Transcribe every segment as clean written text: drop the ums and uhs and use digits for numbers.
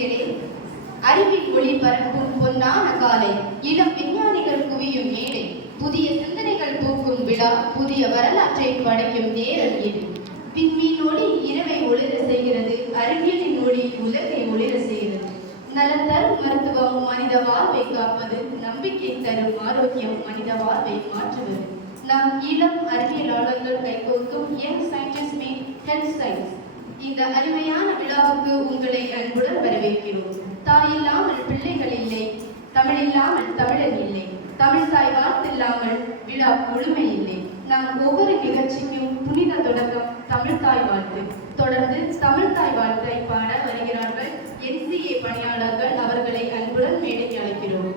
நேயர்களே, அறிவின் ஒளி பரப்பும் பொன்னான காலை, இளம் விஞ்ஞானிகள் குவியும் மேடை, புதிய சிந்தனைகள் பூக்கும் விழா, புதிய வரலாற்றை படைக்கும் நேரம் இது. விண்மீன் ஒளி இரவை ஒளிர செய்கிறது, அறிவியலின் ஒளி உலகை ஒளிர செய்கிறது. நலம் தரும் மருத்துவம் மனித வாழ்வை காப்பது, நம்பிக்கை தரும் ஆரோக்கியம் மனித வாழ்வை மாற்றுவது. நம் இளம் அறிவியலாளர்கள் கைகோர்க்கும் young scientist make health science. இந்த அருமையான விழாவுக்கு உங்களை அன்புடன் வரவேற்கிறோம். தாய் இல்லாமல் பிள்ளைகள் இல்லை, தமிழ் இல்லாமல் தமிழன் இல்லை, தமிழ் தாய் வாழ்த்தில்லாமல் விழா முழுமை இல்லை. நாம் ஒவ்வொரு நிகழ்ச்சிக்கும் புனித தொடக்கம் தமிழ் தாய் வாழ்த்து. தொடர்ந்து தமிழ் தாய் வாழ்த்தை பாட வருகிறார்கள் NCA பணியாளர்கள். அவர்களை அன்புடன் மேடைக்கு அழைக்கிறோம்.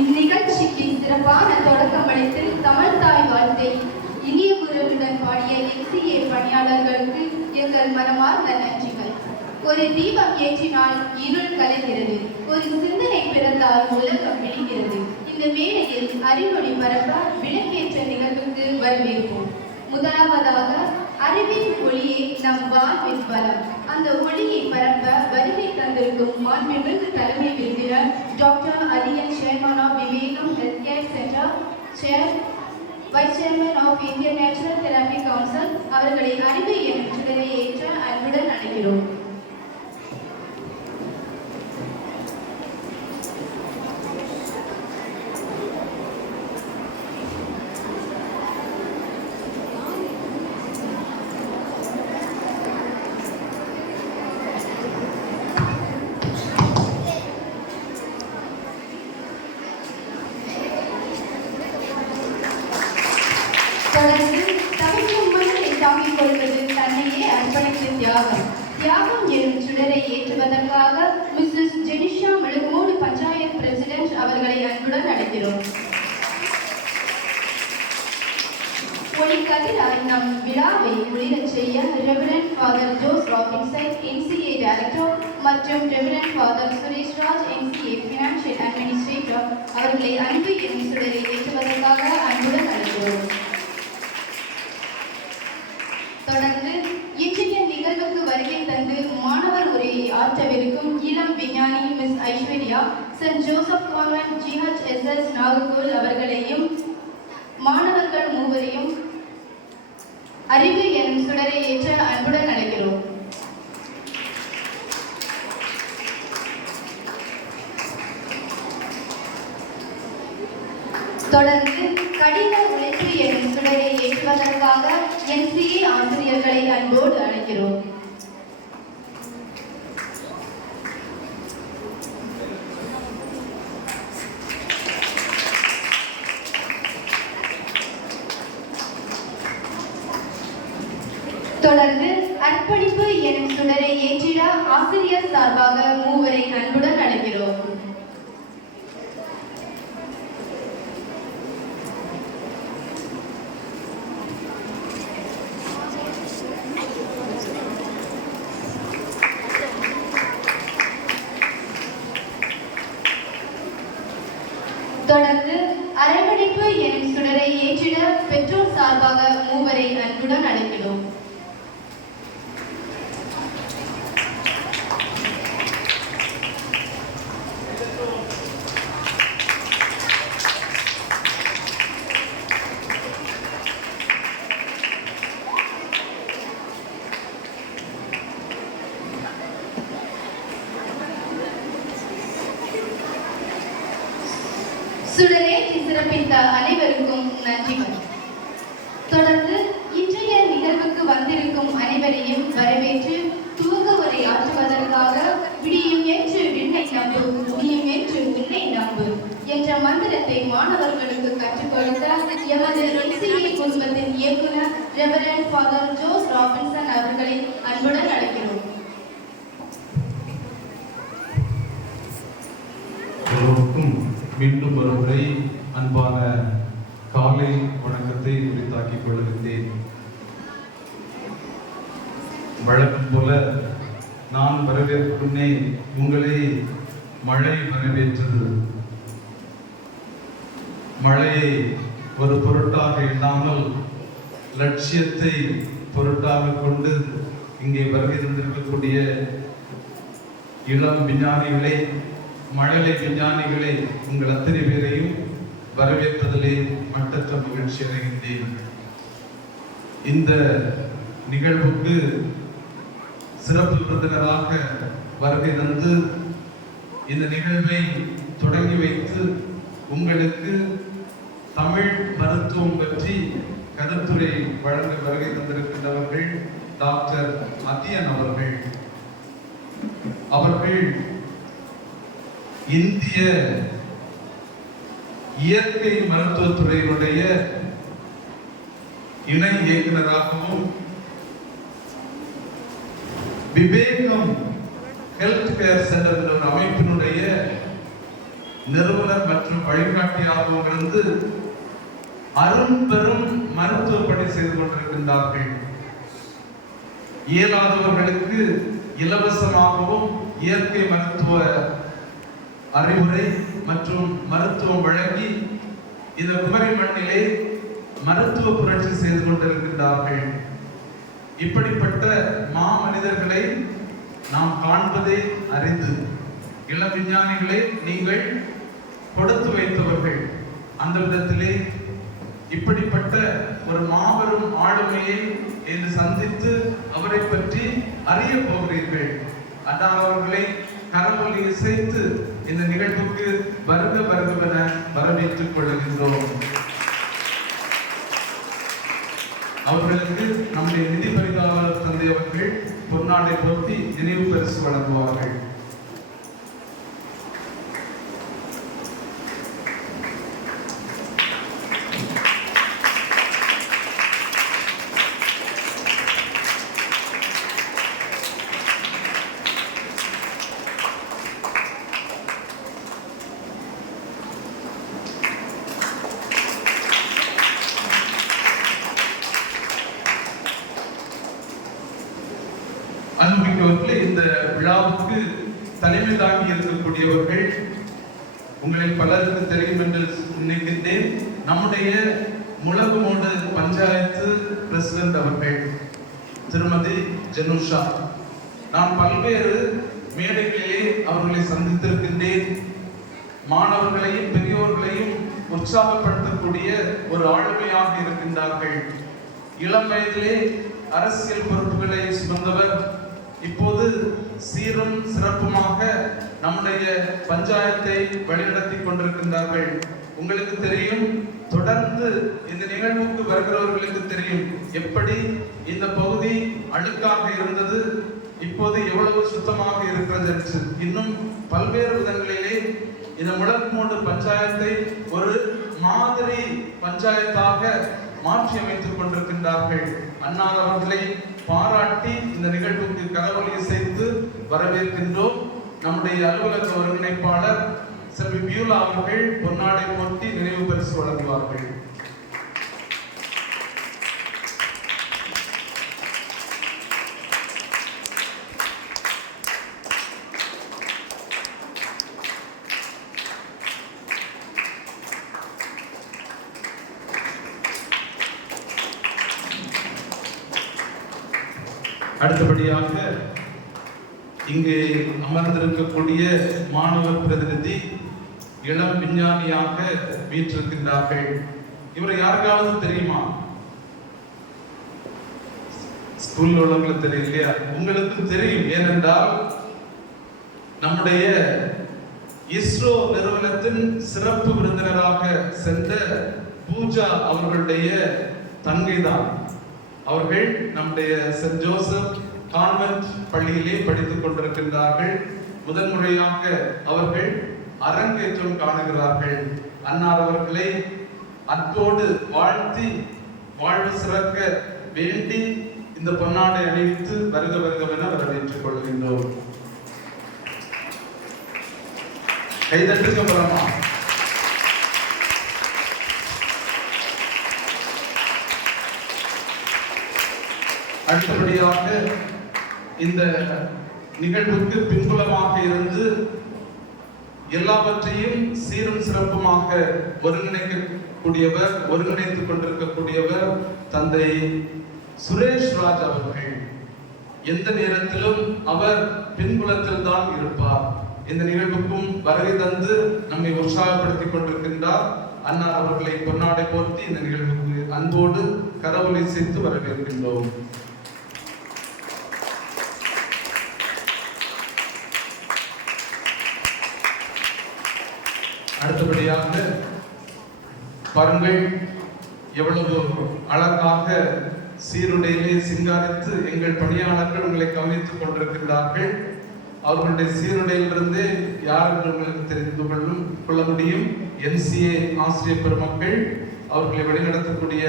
இந்நிகழ்ச்சிக்கு சிறப்பான தொடக்கம் அளித்து தமிழ் தாய் வாழ்த்தை இனிய குரலுடன் பாடிய NCA பணியாளர்களுக்கு எங்கள் மனமார்ந்த நன்றிகள். ஒரு தீபம் ஏற்றினால் இருள் கலைகிறது, ஒரு சிந்தனை பிறந்தால் உலகம் விழிக்கிறது. இந்த மேடையில் அறிவொளி பரப்ப விளக்கேற்ற நிகழ்வுக்கு வரவேற்போம். முதலாவதாக அறிவின் ஒளியே நம் வாழ்வின் பலம். அந்த ஒளியை பரப்ப வருகை தந்திருக்கும் மாண்புமிகு தலைமை விருந்தினர் டாக்டர் அலியன், chairman of Vivekam health care centre, vice chairman of Indian natural therapy council அவர்களை அறிவு எனும் சுடரை ஏற்ற அன்புடன் அழைக்கிறோம். தொடர்ந்து தமிழும் மண்ணை தாங்கிக் கொள்வது தன்னையே அர்ப்பணித்த தியாகம். தியாகம் எனும் சுடரை ஏற்றுவதற்காக மிஸ்ஸஸ் ஜெனிஷா மெழுகுமூடு பஞ்சாயத் பிரசிடென்ட் அவர்களை அன்புடன் அழைக்கிறோம். ஒளிக்கதிராய் நம் விழாவை ஒளிரச் செய்ய reverend father Jose Robinson NCA director மற்றும் reverend father Suresh Raj NCA financial administrator அவர்களை அன்பு எனும் சுடரை ஏற்றுவதற்காக அன்புடன் அழைக்கிறோம். தொடர்ந்து இன்றைய நிகழ்வுக்கு வருகை தந்து மாணவர் உரையை ஆற்றவிருக்கும் இளம் விஞ்ஞானி miss Aishwarya Saint Joseph convent GHSS Nagercoil அவர்களையும் மாணவர்கள் மூவரையும் அறிவு எனும் சுடரை ஏற்ற அன்புடன் அழைக்கிறோம். தொடர்ந்து கடின உழைப்பு எனும் சுடரை ஏற்றுவதற்காக NCA ஆசிரியர்களை அன்போடு அழைக்கிறோம். தொடர்ந்து அர்ப்பணிப்பு எனும் சுடரை ஏற்றிட ஆசிரியர் சார்பாக மூவரை அன்புடன் அழைக்கிறோம். தொடர்ந்து அரைவடிப்பு எனும் சுடரை ஏற்றிட பெற்றோர் சார்பாக மூவரை அன்புடன் அழைக்கிறோம். சுடரேற்றி சிறப்பித்த அனைவருக்கும் நன்றிகள். தொடர்ந்து இன்றைய நிகழ்வுக்கு வந்திருக்கும் அனைவரையும் வரவேற்று துவக்க உரை ஆற்றுவதற்காக விடியும் என்று விண்ணை நம்பு, முடியும் என்று உன்னை நம்பு என்ற மந்திரத்தை மாணவர்களுக்கு கற்றுக் கொடுத்த எமது NCA குடும்பத்தின் இயக்குனர் ரெவரண்ட் ஃபாதர் ஜோஸ் ராபின்சன் அவர்களை அன்புடன் அழைக்கிறோம். மீண்டும் ஒரு முறை அன்பான காலை வணக்கத்தை உரித்தாக்கிக் கொள்கின்றேன். வழக்கம் போல நான் வரவேற்குன்னே உங்களை மழை வரவேற்றது. மழையை ஒரு பொருட்டாக இல்லாமல் லட்சியத்தை பொருட்டாக கொண்டு இங்கே வருகை தந்திருக்கக்கூடிய இளம் விஞ்ஞானிகளை, மழலை விஞ்ஞானிகளை, உங்கள் அத்தனை பேரையும் வரவேற்பதிலே மட்டற்ற மகிழ்ச்சி அடைகின்றேன். இந்த நிகழ்வுக்கு சிறப்பு விருந்தினராக வருகை தந்து இந்த நிகழ்வை தொடங்கி வைத்து உங்களுக்கு தமிழ் மருத்துவம் பற்றி கருத்துரை வழங்க வருகை தந்திருக்கின்றவர்கள் டாக்டர் அதியன் அவர்கள். அவர்கள் இந்திய இயற்கை மருத்துவத்துறையினுடைய இணை இயக்குநராகவும், விவேகம் ஹெல்த் கேர் சென்டர் என்ற ஒரு அமைப்பினுடைய நிறுவனர் மற்றும் வழிகாட்டியாகவும் இருந்து அரும்பெரும் மருத்துவ பணி செய்து கொண்டிருக்கின்றார்கள். இயலாதவர்களுக்கு இலவசமாகவும் இயற்கை மருத்துவ அறிவுரை மற்றும் மருத்துவம் வழங்கி இந்த குமரி மண்ணிலே மருத்துவ புரட்சி செய்து கொண்டிருக்கின்றார்கள். இப்படிப்பட்ட மாமனிதர்களை நாம் காண்பதே அரிது. இளம் விஞ்ஞானிகளை நீங்கள் கொடுத்து வைத்தவர்கள். அந்த விதத்திலே இப்படிப்பட்ட ஒரு மாபெரும் ஆளுமையை என்று சந்தித்து அவரை பற்றி அறிய போகிறீர்கள். அதான் அவர்களை கரவொலி இசைத்து இந்த நிகழ்வுக்கு வருக வருகவென வரவேற்றுக் கொள்கின்றோம். அவர்களுக்கு நம்முடைய நிதி பரிதாளர் தந்தை அவர்கள் பொன்னாடை போர்த்தி நினைவு பரிசு வழங்குவார்கள். அன்புமிக்கவர்களே, இந்த விழாவுக்கு தலைமை தாங்கி இருக்கக்கூடியவர்கள் உங்களில் பலருக்கு தெரியும் என்று நினைக்கின்றேன். நம்முடைய முழகுமோடு பஞ்சாயத்து பிரசிடென்ட் அவர்கள் திருமதி ஜனுஷா. நான் பல்வேறு மேடைகளிலே அவர்களை சந்தித்திருக்கின்றேன். மாணவர்களையும் பெரியோர்களையும் உற்சாகப்படுத்தக்கூடிய ஒரு ஆளுமையாக இருக்கின்றார்கள். இளம் வயதிலே அரசியல் பொறுப்புகளை சுமந்தவர் இப்போது சீரும் சிறப்புமாக நம்முடைய பஞ்சாயத்தை வழிநடத்தி கொண்டிருக்கின்றார்கள். உங்களுக்கு தெரியும், தொடர்ந்து இந்த நிகழ்வுக்கு வருகிறவர்களுக்கு தெரியும் எப்படி இந்த பகுதி அழுக்காக இருந்தது, இப்போது எவ்வளவு சுத்தமாக இருக்கிறது என்று. இன்னும் பல்வேறு விதங்களிலே இந்த முழக்குமோடு பஞ்சாயத்தை ஒரு மாதிரி பஞ்சாயத்தாக மாற்றி அமைத்துக் கொண்டிருக்கின்றார்கள். அன்னார் அவர்களை பாராட்டி இந்த நிகழ்வுக்கு கரவொலி இசைத்து வரவேற்கின்றோம். நம்முடைய அலுவலக ஒருங்கிணைப்பாளர் செல்வி பியூலா அவர்கள் பொன்னாடை போர்த்தி நினைவு பரிசு வழங்குவார்கள். அடுத்தபடியாக இங்கே அமர்ந்திருக்கக்கூடிய மாணவர் பிரதிநிதி இளம் விஞ்ஞானியாக வீற்றிருக்கின்றார்கள். இவரை யாருக்காவது தெரியுமா? ஸ்கூல்ல உள்ளவங்களுக்கு தெரியும் இல்லையா? உங்களுக்கு தெரியும். ஏனென்றால் நம்முடைய இஸ்ரோ நிறுவனத்தின் சிறப்பு விருந்தினராக சென்ற பூஜா அவர்களுடைய தங்கை தான். அவர்கள் நம்முடைய சென்ட் ஜோசப் கான்வென்ட் பள்ளியிலே படித்துக் கொண்டிருக்கின்றார்கள். முதன்முறையாக அவர்கள் அரங்கேற்றம் காணுகிறார்கள். அன்னார் அவர்களை அன்போடு வாழ்த்தி வாழ்வு சிறக்க வேண்டி இந்த பொன்னாடை அணிவித்து வருக வருகவென வரவேற்றுக் கொள்கின்றோம். கைதட்டுக்கு பலமா. அடுத்தபடியாக இந்த நிகழ்வுக்கு பின்புலமாக இருந்து எல்லாவற்றையும் சீரும் சிறப்புமாக ஒருங்கிணைத்துக் கொண்டிருக்கக்கூடியவர் தந்தை சுரேஷ் ராஜ் அவர்கள். எந்த நேரத்திலும் அவர் பின்புலத்தில் தான் இருப்பார். இந்த நிகழ்வுக்கும் வருகை தந்து நம்மை உற்சாகப்படுத்திக் கொண்டிருக்கின்றார். அன்னார் அவர்களை பொன்னாடை போர்த்தி இந்த நிகழ்வுக்கு அன்போடு கரவொலி செய்து வரவேற்கின்றோம். அடுத்தபடியாக பாருங்கள், எவ்வளவு அழகாக சீருடையிலே சிங்காரித்து எங்கள் பணியாளர்கள் உங்களை கவனித்துக் கொண்டிருக்கிறார்கள். அவர்களுடைய சீருடையிலிருந்து யார் என்று உங்களுக்கு தெரிந்து கொள்ள முடியும். NCA ஆசிரியர் பெருமக்கள், அவர்களை வழிநடத்தக்கூடிய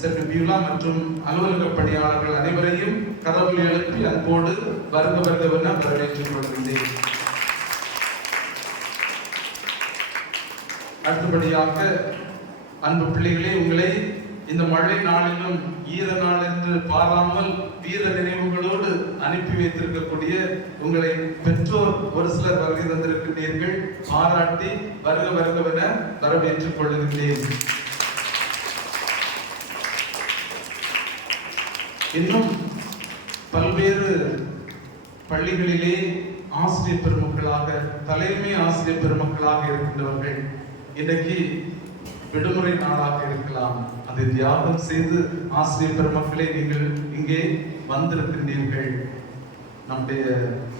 சென்ட் பியூலா மற்றும் அலுவலக பணியாளர்கள் அனைவரையும் கரவொலி எழுப்பி அன்போடு வருக வருகவென வரவேற்றுக் கொள்கின்றேன். அடுத்தபடியாக அன்பு பிள்ளைகளே, உங்களை இந்த மழை நாளிலும் ஈர நாள் என்று பாராமல் வீர நினைவுகளோடு அனுப்பி வைத்திருக்கக்கூடிய உங்களை பெற்றோர் ஒரு சிலர் வருகை தந்திருக்கின்றீர்கள். பாராட்டி வருக வருகவென வரவேற்றுக் கொள்ளுகின்றேன். இன்னும் பல்வேறு பள்ளிகளிலே ஆசிரியர் பெருமக்களாக, தலைமை ஆசிரியர் பெருமக்களாக இருக்கின்றவர்கள் இன்றைக்கு விடுமுறை நாளாக இருக்கலாம். அதை தியாகம் செய்து ஆசிரியர் பெருமக்களே நீங்கள் இங்கே வந்திருக்கின்றீர்கள். நம்முடைய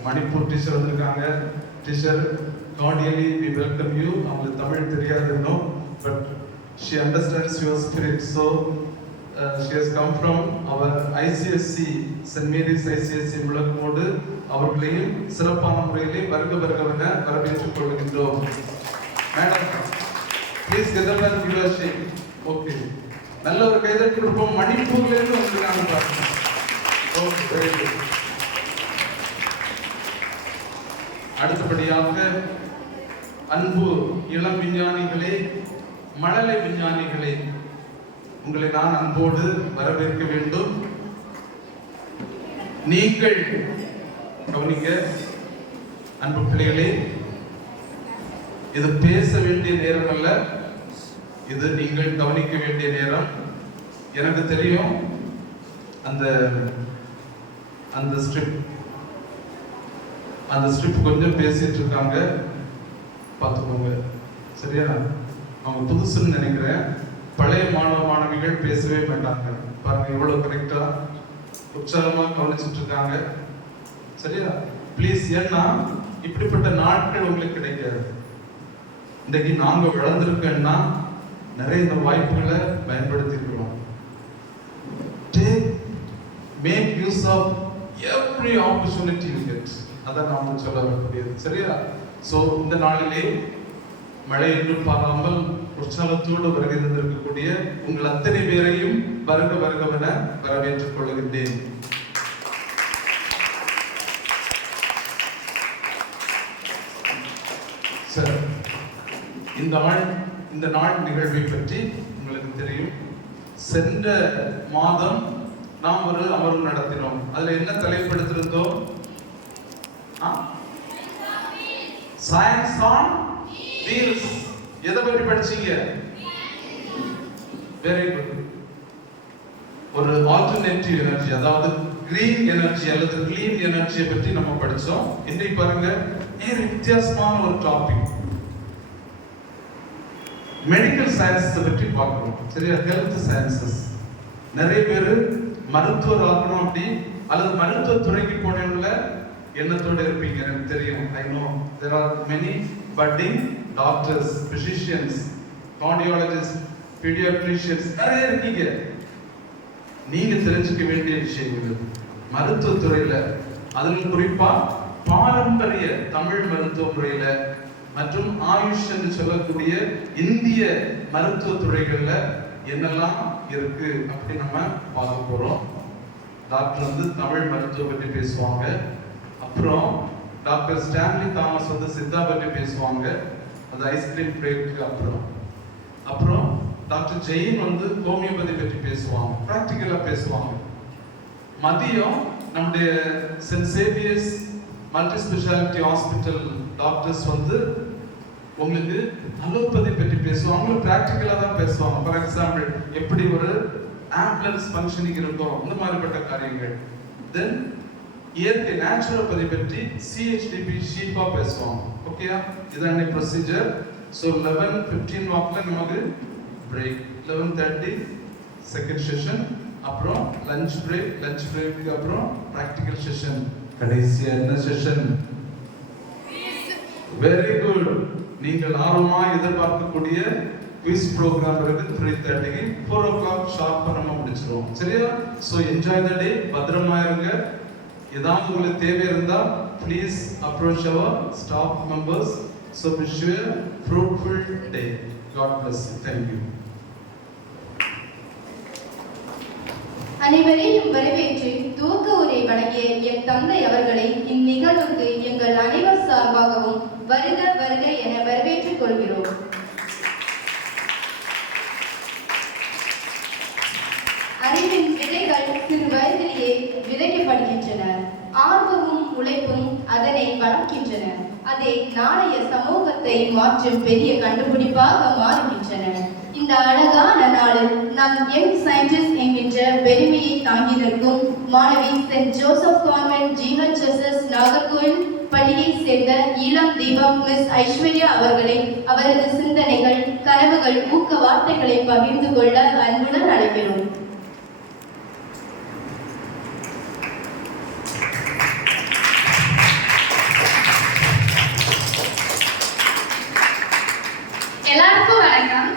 மணிப்பூர் டீச்சர் வந்திருக்காங்க. Teacher, cordially we welcome you. அவங்களுக்கு தமிழ் தெரியாது இன்னும், but she understands your spirit. So she has come from our ICSC, St. Mary's ICSC முழக்கமோடு அவர்களையும் சிறப்பான முறையிலே வருக வருகவென வரவேற்றுக் கொள்கின்றோம். Madam, please get up and give a shake. Okay. நல்ல ஒரு கைதட்டி கொடுப்போம். மணிப்பூர்ல இருந்து வந்திருக்காங்க பாருங்க. Okay, very good. அடுத்தபடியாக அன்பு இளம் விஞ்ஞானிகளே, மழலை விஞ்ஞானிகளே, உங்களை நான் அன்போடு வரவேற்க வேண்டும். நீங்கள் கவனிங்க அன்பு பிள்ளைகளே, இது பேச வேண்டிய நேரம் அல்ல, இது நீங்கள் கவனிக்க வேண்டிய நேரம். எனக்கு தெரியும் அந்த ஸ்ட்ரிப் கொஞ்சம் பேசிட்டு இருக்காங்க, பார்த்துக்கோங்க. சரியா? அவங்க புதுசுன்னு நினைக்கிறேன். பழைய மாணவ மாணவிகள் பேசவே மாட்டாங்க. பாருங்க எவ்வளவு கரெக்டா உற்சாகமா கவனிச்சுட்டு இருக்காங்க. சரியா? ப்ளீஸ். ஏன்னா இப்படிப்பட்ட நாட்கள் உங்களுக்கு கிடைக்காது. இன்றைக்கு நாங்க வளர்ந்துருக்கோம்னா நிறைய இந்த வாய்ப்புகளை பயன்படுத்திக்கிறோம். Make use of every opportunity you get. அதான் நாம சொல்ல வரக்கூடியது. சரியா? சோ இந்த நாளிலே மழை என்றும் பாராமல் உற்சாகத்தோடு வருகை தந்திருக்கக்கூடிய உங்கள் அத்தனை பேரையும் வருக வருகவென வரவேற்றுக் கொள்கின்றேன். சார், இந்த நாள் நிகழ்வை பற்றி உங்களுக்கு தெரியும். சென்ற மாதம் நாம் ஒரு அமர்வு நடத்தினோம். அதுல என்ன தலைப்படுத்திருந்தோம்? Science on wheels. எதை பற்றி படிச்சீங்க? Very good. ஒரு ஆல்டர்னேட்டிவ் எனர்ஜி, அதாவது கிரீன் எனர்ஜி அல்லது கிளீன் எனர்ஜியை பற்றி நம்ம படிச்சோம். இன்றைக்கு பாருங்க வித்தியாசமான ஒரு டாபிக், மெடிக்கல் சயின்ஸை பற்றி பார்க்கிறோம். சரியா? Health sciences. நிறைய பேர் மருத்துவர் ஆகணும் அப்படி அல்லது மருத்துவ துறைக்கு போனவங்கள எண்ணத்தோட இருப்பீங்க, எனக்கு தெரியும். I know there are many budding doctors, physicians, cardiologists, pediatricians நிறைய இருக்கீங்க. நீங்க தெரிஞ்சுக்க வேண்டிய விஷயங்கள் மருத்துவ துறையில, அதில் குறிப்பா பாரம்பரிய தமிழ் மருத்துவ முறையில மற்றும் ஆயுஷ் என்று சொல்லக்கூடிய இந்திய மருத்துவ துறைகள்ல என்னெல்லாம் இருக்கு அப்படி நம்ம பார்க்க போறோம். டாக்டர் வந்து தமிழ் மருத்துவ பற்றி பேசுவாங்க. அப்புறம் டாக்டர் ஸ்டான்லி தாமஸ் வந்து சித்தா பற்றி பேசுவாங்க, அது ஐஸ்கிரீம் பிரேக்கு. அப்புறம் டாக்டர் ஜெயின் வந்து ஹோமியோபதி பற்றி பேசுவாங்க, பிராக்டிக்கலா பேசுவாங்க. மதியம் நம்முடைய Saint Xavier's multi speciality hospital doctors வந்து உங்களுக்கு அலோபதி பற்றி பேசுவாங்க, அவங்களும் பிராக்டிக்கலா தான் பேசுவாங்க. ஃபார் எக்ஸாம்பிள் எப்படி ஒரு ஆம்புலன்ஸ் ஃபங்க்ஷனிங் இருக்கும், இந்த மாதிரிப்பட்ட காரியங்கள். தென் இயற்கை நேச்சுரோபதி பற்றி சிஹெச்டிபி ஷீப்பா பேசுவாங்க. ஓகேயா? இதான ப்ரொசீஜர். ஸோ 11:15 வாக்கில் நமக்கு பிரேக், 11:30 செகண்ட் செஷன், அப்புறம் லஞ்ச் பிரேக்கு அப்புறம் ப்ராக்டிக்கல் செஷன், கடைசியா என்ன செஷன்? Very good. நீங்கள் ஆர்வமா எதிர்பார்க்கக்கூடிய குவிஸ் ப்ரோக்ராம் இருக்கு 3:30க்கு. 4 o'clock ஷார்ப்பா நம்ம முடிச்சிருவோம். சரியா? So enjoy the day. பத்திரமா இருங்க. ஏதாவது உங்களுக்கு தேவை இருந்தா please approach our staff members. So wish you a fruitful day. God bless you. Thank you. அனைவரையும் வரவேற்று துவக்க உரை வழங்கிய என் தந்தை அவர்களை இந்நிகழ்வுக்கு எங்கள் அனைவர் சார்பாகவும் வருக வருக என வரவேற்றுக் கொள்கிறோம். அறிவின் விதைகள் சிறு வயதிலேயே விதைக்கப்படுகின்றன. ஆர்வமும் உழைப்பும் அதனை வளர்க்கின்றன. அதை நாளைய சமூகத்தை மாற்றும் பெரிய கண்டுபிடிப்பாக மாறுகின்றன. இந்த அழகான நாளில் நாம் யங் சயின்டிஸ்ட் என்கின்ற பெருமையை தாங்கி நிற்கும் மாணவி Saint Joseph convent GHSS Nagercoil பள்ளியை சேர்ந்த இளம் தீபம் மிஸ் ஐஸ்வர்யா அவர்களை அவரது சிந்தனைகள், கனவுகள், ஊக்க வார்த்தைகளை பகிர்ந்து கொள்ள அன்புடன் அழைக்கிறோம். எல்லாருக்கும் வணக்கம்.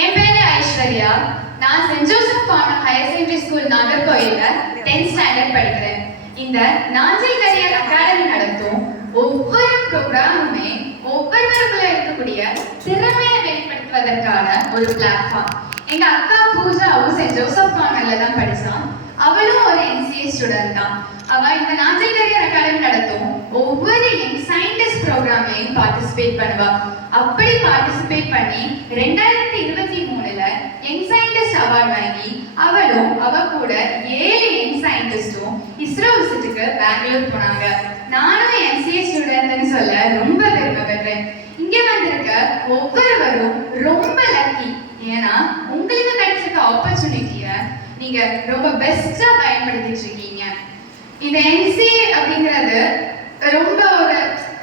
என் பேரு ஐஸ்வர்யா. நான் Saint Joseph convent higher secondary school நாகர்கோயில்ல 10th ஸ்டாண்டர்ட் படிக்கிறேன். இந்த நாஞ்சில் கரியர் அகாடமி நடத்தும் ஒவ்வொரு ப்ரோக்ராமுமே ஒவ்வொருவருக்குள்ள இருக்கக்கூடிய திறமையை வெளிப்படுத்துவதற்கான ஒரு பிளாட்ஃபார்ம். எங்க அக்கா பூஜாவும் சென்ட் ஜோசப் கான்வென்ட்ல தான் படிச்சான். அவளும் ஒரு NCA ஸ்டூடெண்ட் தான். அவ இந்த நாஞ்சில் கரியர் அகாடமி நடத்தும் ஒவ்வொரு யங் சயின்டிஸ்ட் ப்ரோக்ராம்லையும் பார்ட்டிசிபேட் பண்ணுவா. அப்படி பார்ட்டிசிபேட் பண்ணி 2023ல யங் சயின்டிஸ்ட் அவார்ட் வாங்கி அவளும் அவ கூட 7 யங் சயின்டிஸ்டும் இஸ்ரோ விசிட்டுக்கு பெங்களூர் போனாங்க. நானும் NCA ஸ்டூடெண்ட்னு சொல்ல ரொம்ப பெருமைப்படுறேன். இங்க வந்திருக்க ஒவ்வொருவரும் ரொம்ப லக்கி. ஏன்னா உங்களுக்கு கிடைச்சிருக்க ஆப்பர்ச்சுனிட்டியை நீங்க ரொம்ப பெஸ்டா பயன்படுத்திட்டு இருக்கீங்க. இந்த NCA அப்படிங்கிறது ரொம்ப ஒரு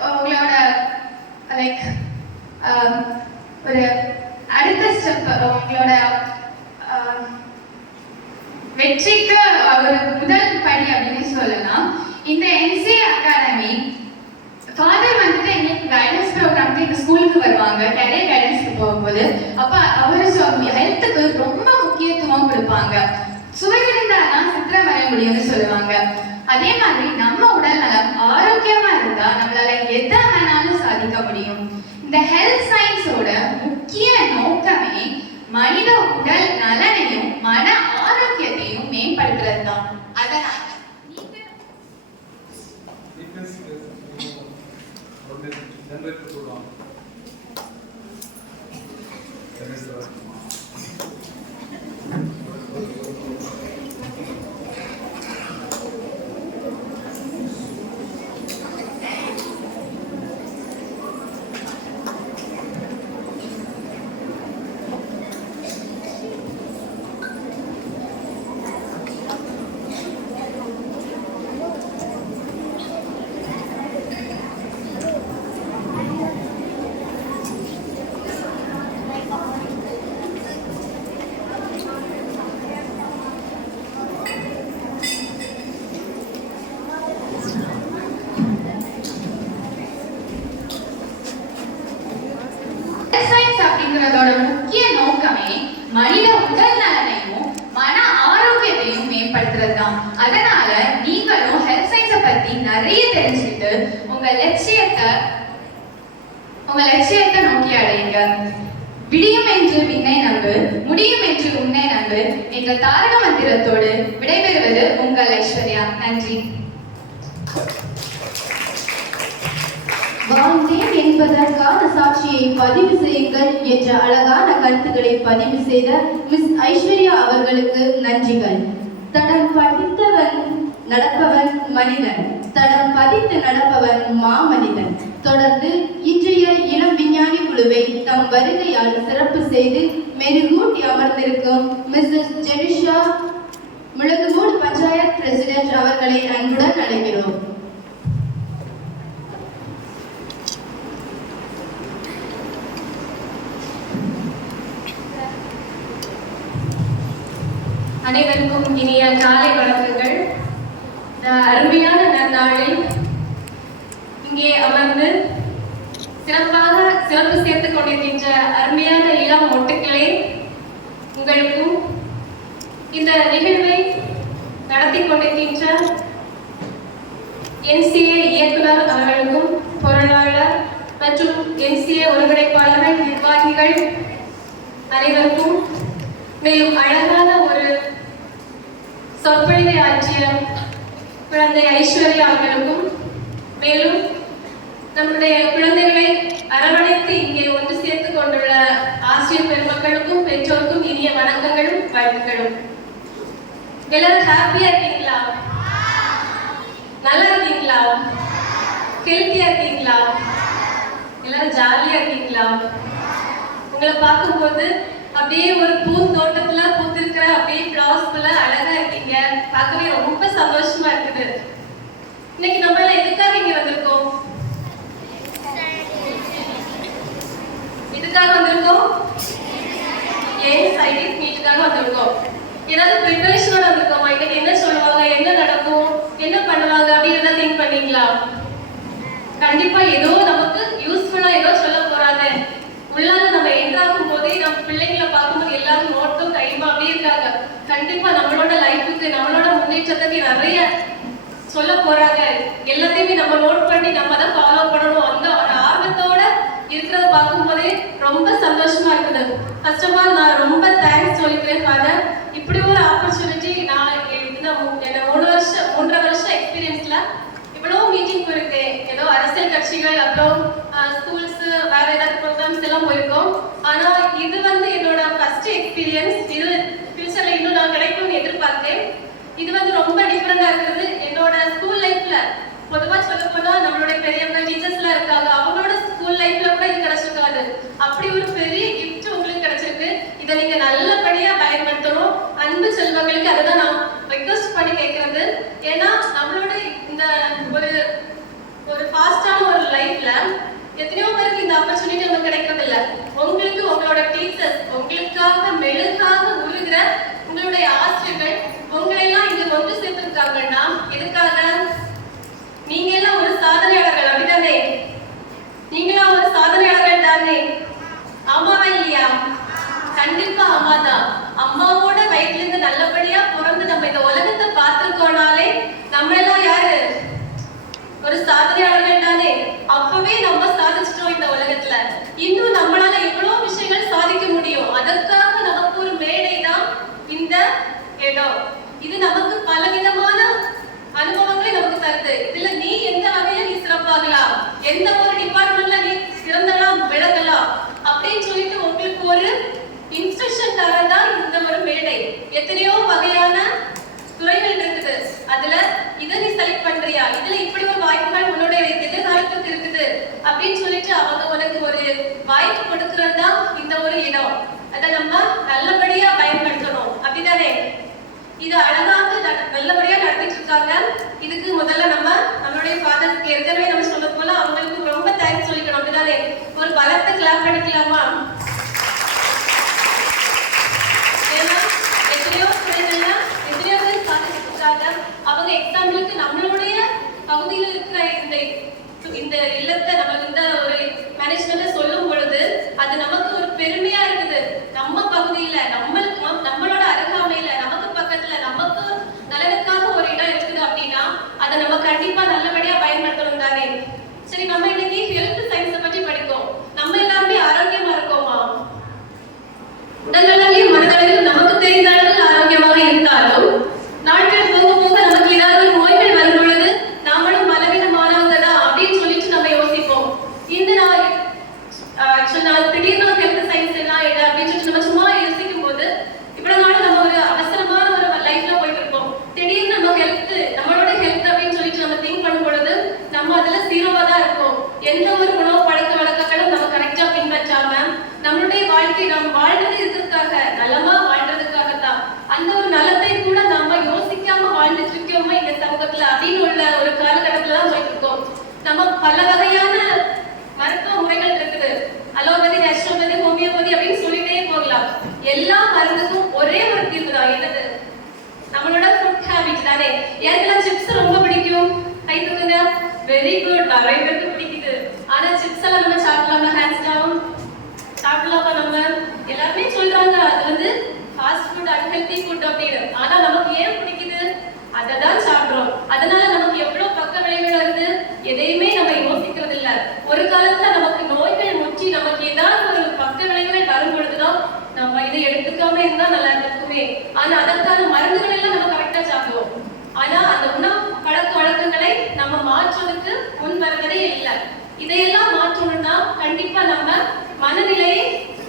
உங்களோட லைக் ஒரு அடுத்த ஸ்டெப், உங்களோட வெற்றிக்கு ஒரு முதல் படி அப்படின்னு சொல்லலாம். இந்த NCA அகாடமி ஃபாதர் வந்துட்டு எங்களுக்கு கைடன்ஸ் ப்ரோக்ராம்க்கு எங்கள் ஸ்கூலுக்கு வருவாங்க, கரியர் கைடன்ஸ்க்கு போகும்போது. அப்போ அவர் ஹெல்த்துக்கு ரொம்ப முக்கியத்துவம் கொடுப்பாங்க. சுவை இருந்தாதான் சித்திரம் வரைய முடியும்னு சொல்லுவாங்க. அதே மாதிரி நம்ம உடல் நலம் ஆரோக்கியமா இருந்தா நம்மளால எதை வேணாலும் சாதிக்க முடியும். இந்த ஹெல்த் சயின்ஸோட முக்கிய நோக்கமே மனித உடல் நலனையும் மன ஆரோக்கியத்தையும் மேம்படுத்துறது தான். அதனால தொடங்குனதோட முக்கிய நோக்கமே மனித உடல் நலனையும் மன ஆரோக்கியத்தையும் மேம்படுத்துறது தான். அதனால நீங்களும் ஹெல்த் சயின்ஸை பத்தி நிறைய தெரிஞ்சுக்கிட்டு உங்க லட்சியத்தை நோக்கி அடையுங்க. விடியும் என்று விண்ணை நம்பு, முடியும் என்று உன்னை நம்பு என்ற தாரக மந்திரத்தோடு விடைபெறுவது உங்கள் ஐஸ்வர்யா. நன்றி. வாழ்ந்தேன் என்பதற்கான சாட்சியை பதிவு செய்யுங்கள் என்ற அழகான கருத்துக்களை பதிவு செய்த மிஸ் ஐஸ்வர்யா அவர்களுக்கு நன்றிகள். தடம் பதித்தவன் நடப்பவன் மனிதன், தடம் பதித்து நடப்பவன் மாமனிதன். தொடர்ந்து இன்றைய இளம் விஞ்ஞானி குழுவை தம் வருகையால் சிறப்பு செய்து மெருகூட்டி அமர்ந்திருக்கும் மிஸ்ஸஸ் ஜெனிஷா முழங்குமூடு பஞ்சாயத் பிரசிடென்ட் அவர்களை அன்புடன் அழைக்கிறோம். அனைவருக்கும் இனிய காலை வணக்கங்கள். அருமையான நன்னாளில் இங்கே அமர்ந்து சிறப்பு சேர்த்துக் கொண்டிருக்கின்ற அருமையான இளம் மொட்டுக்களே, உங்களுக்கும் இந்த நிகழ்வை நடத்தி கொண்டிருக்கின்ற NCA இயக்குனர் அவர்களுக்கும், பொருளாளர் மற்றும் NCA ஒருங்கிணைப்பாளர்கள், நிர்வாகிகள் அனைவருக்கும், மேலும் அழகான ஒரு சொற்பொழிவை ஆற்றிய குழந்தை ஐஸ்வர்யா அவர்களுக்கும், மேலும் நம்முடைய குழந்தைகளை அரவணைத்து இங்கே ஒன்று சேர்த்து கொண்டுள்ள ஆசிரியர் பெருமக்களுக்கும் பெற்றோருக்கும் இனிய வணக்கங்களும் வாழ்த்துக்களும். எல்லாரும் ஹாப்பியா இருக்கீங்களா? நல்லா இருக்கீங்களா? ஹெல்த்தியா இருக்கீங்களா? எல்லாரும் ஜாலியா இருக்கீங்களா? உங்களை பார்க்கும்போது அப்படியே ஒரு பூந்தோட்டத்துல பூத்திருக்கிற அப்படியே பிளாஸ்குள்ள அழகா இருக்கீங்க. பார்க்கவே ரொம்ப சந்தோஷமா இருக்குது. இன்னைக்கு நம்ம எல்லாம் எதுக்காக இங்க வந்திருக்கோம்? எதுக்காக வந்திருக்கோம்? ஏன் சைடிஸ் மீட்டுக்காக வந்திருக்கோம். ஏதாவது ப்ரிப்பரேஷனோட வந்திருக்கோமா? இன்னைக்கு என்ன சொல்லுவாங்க, என்ன நடக்கும், என்ன பண்ணுவாங்க அப்படின்னு திங்க் பண்ணீங்களா? கண்டிப்பா ஏதோ நமக்கு யூஸ்ஃபுல்லா ஏதோ சொல்ல போறாங்க. உள்ளால நம்ம என்ட்ராகும் போதே நம்ம பிள்ளைங்களை பார்க்கும்போது எல்லாரும் நோட்டும் கைமா அப்படியே இருக்காங்க. கண்டிப்பா நம்மளோட லைஃபுக்கு, நம்மளோட முன்னேற்றத்துக்கு நிறைய சொல்ல போறாங்க. எல்லாத்தையுமே நம்ம நோட் பண்ணி நம்ம தான் ஃபாலோ பண்ணணும். அந்த ஒரு ஆர்வத்தோட இருக்கிறத பார்க்கும்போதே ரொம்ப சந்தோஷமா இருக்குது. ஃபர்ஸ்ட் ஆஃப் ஆல் நான் ரொம்ப தேங்க்ஸ் சொல்லிக்கிறேன் ஃபாதர். இப்படி ஒரு ஆப்பர்ச்சுனிட்டி நான் இந்த 3.5 வருஷம் எக்ஸ்பீரியன்ஸ்ல இவ்வளோ மீட்டிங் போயிருக்கேன். ஏதோ அரசியல் கட்சிகள், அப்புறம் ஸ்கூல்ஸ், வேற ஏதாவது ப்ரோக்ராம்ஸ் எல்லாம் போயிருக்கோம். ஆனா இது என்னோட ஃபர்ஸ்ட் எக்ஸ்பீரியன்ஸ். இது ஃபியூச்சர்ல இன்னும் நான் கிடைக்கும்னு எதிர்பார்த்தேன். இது ரொம்ப டிஃப்ரெண்டா இருக்குது. என்னோட ஸ்கூல் லைஃப்ல பொதுவா சொல்ல போனா நம்மளுடைய பெரியவங்க டீச்சர்ஸ்லாம் இருக்காங்க, அவங்களோட ஸ்கூல் லைஃப்ல கூட இது கிடைச்சிருக்காது. அப்படி ஒரு பெரிய கிஃப்ட் உங்களுக்கு கிடைச்சிருக்கு. இதை நீங்க நல்லபடியா பயன்படுத்தணும். அன்பு செல்வங்களுக்கு அதை தான் நான் ரெக்வஸ்ட் பண்ணி கேட்கறது. ஏன்னா நம்மளோட இந்த ஒரு ஃபாஸ்டான ஒரு லைஃப்ல எத்தனையோ பேருக்கு இந்த ஆப்பர்ச்சுனிட்டி நமக்கு கிடைக்கிறது இல்லை. உங்களுக்கு உங்களோட டீச்சர்ஸ், உங்களுக்காக மெழுகாக உருகிற உங்களுடைய ஆசிரியர்கள் உங்களை எல்லாம் இங்க ஒன்று சேர்த்திருக்காங்கன்னா எதுக்காக? நீங்க எல்லாம் ஒரு சாதனையாளர்கள், அப்படிதானே? நீங்களாம் ஒரு சாதனையாளர்கள் தானே? ஆமாவா இல்லையா? கண்டிப்பா அம்மாதான். அம்மாவோட வயிற்றுல இருந்து நல்லபடியா பிறந்து நம்ம இந்த உலகத்தை பார்த்திருக்கோம்னாலே நம்ம எல்லாம் யாரு? ஒரு சாதனையாளர்கள் தானே? அப்பவே நம்ம சாதிச்சிட்டோம் இந்த உலகத்துல. இன்னும் நம்மளால எவ்வளவு விஷயங்கள் சாதிக்க முடியும். அதற்காக நமக்கு ஒரு மேடை தான் இந்த இடம். இது நமக்கு பலவிதமான அனுபவங்களை நமக்கு தருது. இதுல நீ எந்த வகையில நீ சிறப்பாகலாம், எந்த ஒரு டிபார்ட்மெண்ட்ல நீ சிறந்தலாம், விளங்கலாம் அப்படின்னு சொல்லிட்டு உங்களுக்கு ஒரு இன்ஸ்ட்ரக்ஷன் தரதான் இந்த ஒரு மேடை. எத்தனையோ வகையான துறைகள் இருக்குது. அதுல இதை நீ செலக்ட் பண்றியா, இதுல இப்படி ஒரு வாய்ப்புகள் உன்னுடைய எதிர்காலத்துக்கு இருக்குது அப்படின்னு சொல்லிட்டு அவங்க உனக்கு ஒரு வாய்ப்பு கொடுக்கறது தான் இந்த ஒரு இடம். அதை நம்ம நல்லபடியா பயன்படுத்தணும், அப்படிதானே? இது அழகாக நல்லபடியா நடத்திட்டு இருக்காங்க. இதுக்கு முதல்ல நம்மளுடைய ஃபாதர்ஸ்க்கு ஏற்கனவே நம்ம சொல்ல போல அவங்களுக்கு ரொம்ப தேங்க்ஸ் சொல்லிக்கணும், அப்படிதானே? ஒரு பலத்தை கிளாப் பண்ணிக்கலாமா? ஏன்னா எத்தனையோ பிள்ளைகள்ல எத்தனையோ பேர் சாதிச்சுட்டு இருக்காங்க. அவங்க எக்ஸாம்பிளுக்கு நம்மளுடைய பகுதியில் இருக்கிற இந்த இல்லத்தை நம்ம இந்த ஒரு மேனேஜ்மெண்ட்ல சொல்லும் பொழுது அது நமக்கு ஒரு பெருமையா ஆக்சுவலி நான் திடீர்னு ஹெல்த் சயின்ஸ் எல்லாம் எடு அப்படின்னு சொல்லிட்டு நம்ம சும்மா யோசிக்கும் போது இவ்வளவு நாள் நம்ம ஒரு அவசரமான ஒரு லைஃப்ல போயிட்டு இருப்போம். திடீர்னு நம்ம நம்மளோட ஹெல்த் அப்படின்னு சொல்லிட்டு நம்ம திங்க் பண்ணும் பொழுது நம்ம அதுல ஜீரோவா தான் இருக்கும். எந்த ஒரு உணவு பழக்க வழக்கங்களும் நம்ம கரெக்டா பின்பற்றாம நம்மளுடைய வாழ்க்கை நாம் வாழ்றது இருக்கிறதுக்காக நலமா வாழ்றதுக்காகத்தான். அந்த ஒரு நலத்தை கூட நாம யோசிக்காம வாழ்ந்துட்டு இருக்கோமா இந்த சமூகத்துல அப்படின்னு உள்ள ஒரு காலகட்டத்துல தான் போயிட்டு இருக்கோம். நம்ம பல வகையான மருத்துவ முறைகள் இருக்குது. அலோபதி, நேச்சுரோபதி, ஹோமியோபதி அப்படின்னு சொல்லிட்டே போகலாம். எல்லா மருந்துக்கும் ஒரே ஒரு தீர்வு தான். என்னது? நம்மளோட ஃபுட் ஹேபிட் தானே. யாருக்கெல்லாம் சிப்ஸ் ரொம்ப பிடிக்கும்? கை தூக்குங்க. Very good. நிறைய பேருக்கு பிடிக்குது. ஆனா சிப்ஸ் எல்லாம் நம்ம சாப்பிடலாமா? Hands down. சாப்பிடலாமா? நம்ம எல்லாருமே சொல்றாங்க அது ஃபாஸ்ட் ஃபுட், அன்ஹெல்தி ஃபுட் அப்படின்னு. ஆனா நமக்கு ஏன் பிடிக்குது? அதை தான் சாப்பிடுறோம். அதனால நமக்கு எவ்வளவு பக்க விளைவுகள் வருது எதையுமே நம்ம யோசிக்கிறது இல்ல. ஒரு காலத்துல நமக்கு நோய்கள் முற்றி நமக்கு ஏதாவது ஒரு பக்க விளைவுகள் வரும் பொழுதுதான் நம்ம இதை எடுத்துக்காம இருந்தா நல்லா இருக்குமே. ஆனா அதற்கான மருந்துகள் எல்லாம் நம்ம கரெக்டா சாப்பிடுவோம். ஆனா அந்த உணவு பழக்க வழக்கங்களை நம்ம மாற்றுவதற்கு முன் வருவதே இல்லை. இதையெல்லாம் மாற்றணும்னா கண்டிப்பா நம்ம மனநிலையை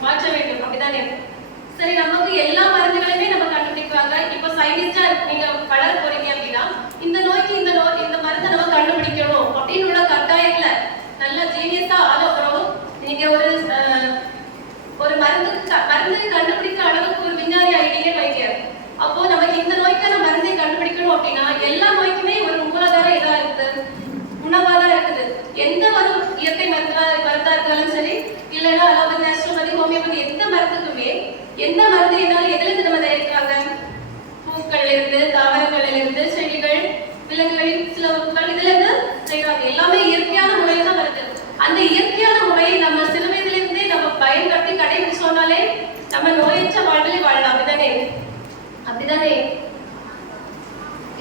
மாற்ற வேண்டும். அப்படிதானே? சரி, நமக்கு எல்லா மருந்துகளுமே நம்ம கண்டுபிடிக்கிறாங்க. இப்ப சயின்டிஸ்டா நீங்க வளர போறீங்க அப்படின்னா இந்த நோய்க்கு இந்த மருந்தை நம்ம கண்டுபிடிக்கணும் அப்படின்னு உள்ள கட்டாயத்துல நல்லா ஜீனியஸா ஆலோசனம் நீங்க ஒரு மருந்தை கண்டுபிடிக்கிற அளவுக்கு ஒரு விஞ்ஞானி ஆகிட்டீங்க வைக்க. அப்போ நமக்கு இந்த நோய்க்கான மருந்தை கண்டுபிடிக்கணும் அப்படின்னா எல்லா நோய்க்குமே ஒரு மூலாதார இதா இருக்குது, உணவாதான் இருக்குது. எந்த ஒரு இயற்கை மருந்தா இருந்தாலும் சரி, இல்லைன்னா அலோபதி, நேச்சுரோபதி, ஹோமியோபதி எந்த மருந்துக்குமே எந்த மருந்து என்னாலும் எதுல இருந்து நம்ம தயாரிக்கிறாங்க? பூக்கள்ல இருந்து, தாவரங்கள்ல இருந்து, செடிகள், விலங்குகளின் சில உட்கள் இதுல இருந்து செய்யறாங்க. எல்லாமே இயற்கையான முறையில தான் வருது. அந்த இயற்கையான முறையை நம்ம சிறு வயதிலிருந்தே நம்ம பயன்படுத்தி கடைபிடிச்சோம்னாலே நம்ம நோயற்ற வாழ்விலே வாழலாம். அப்படிதானே?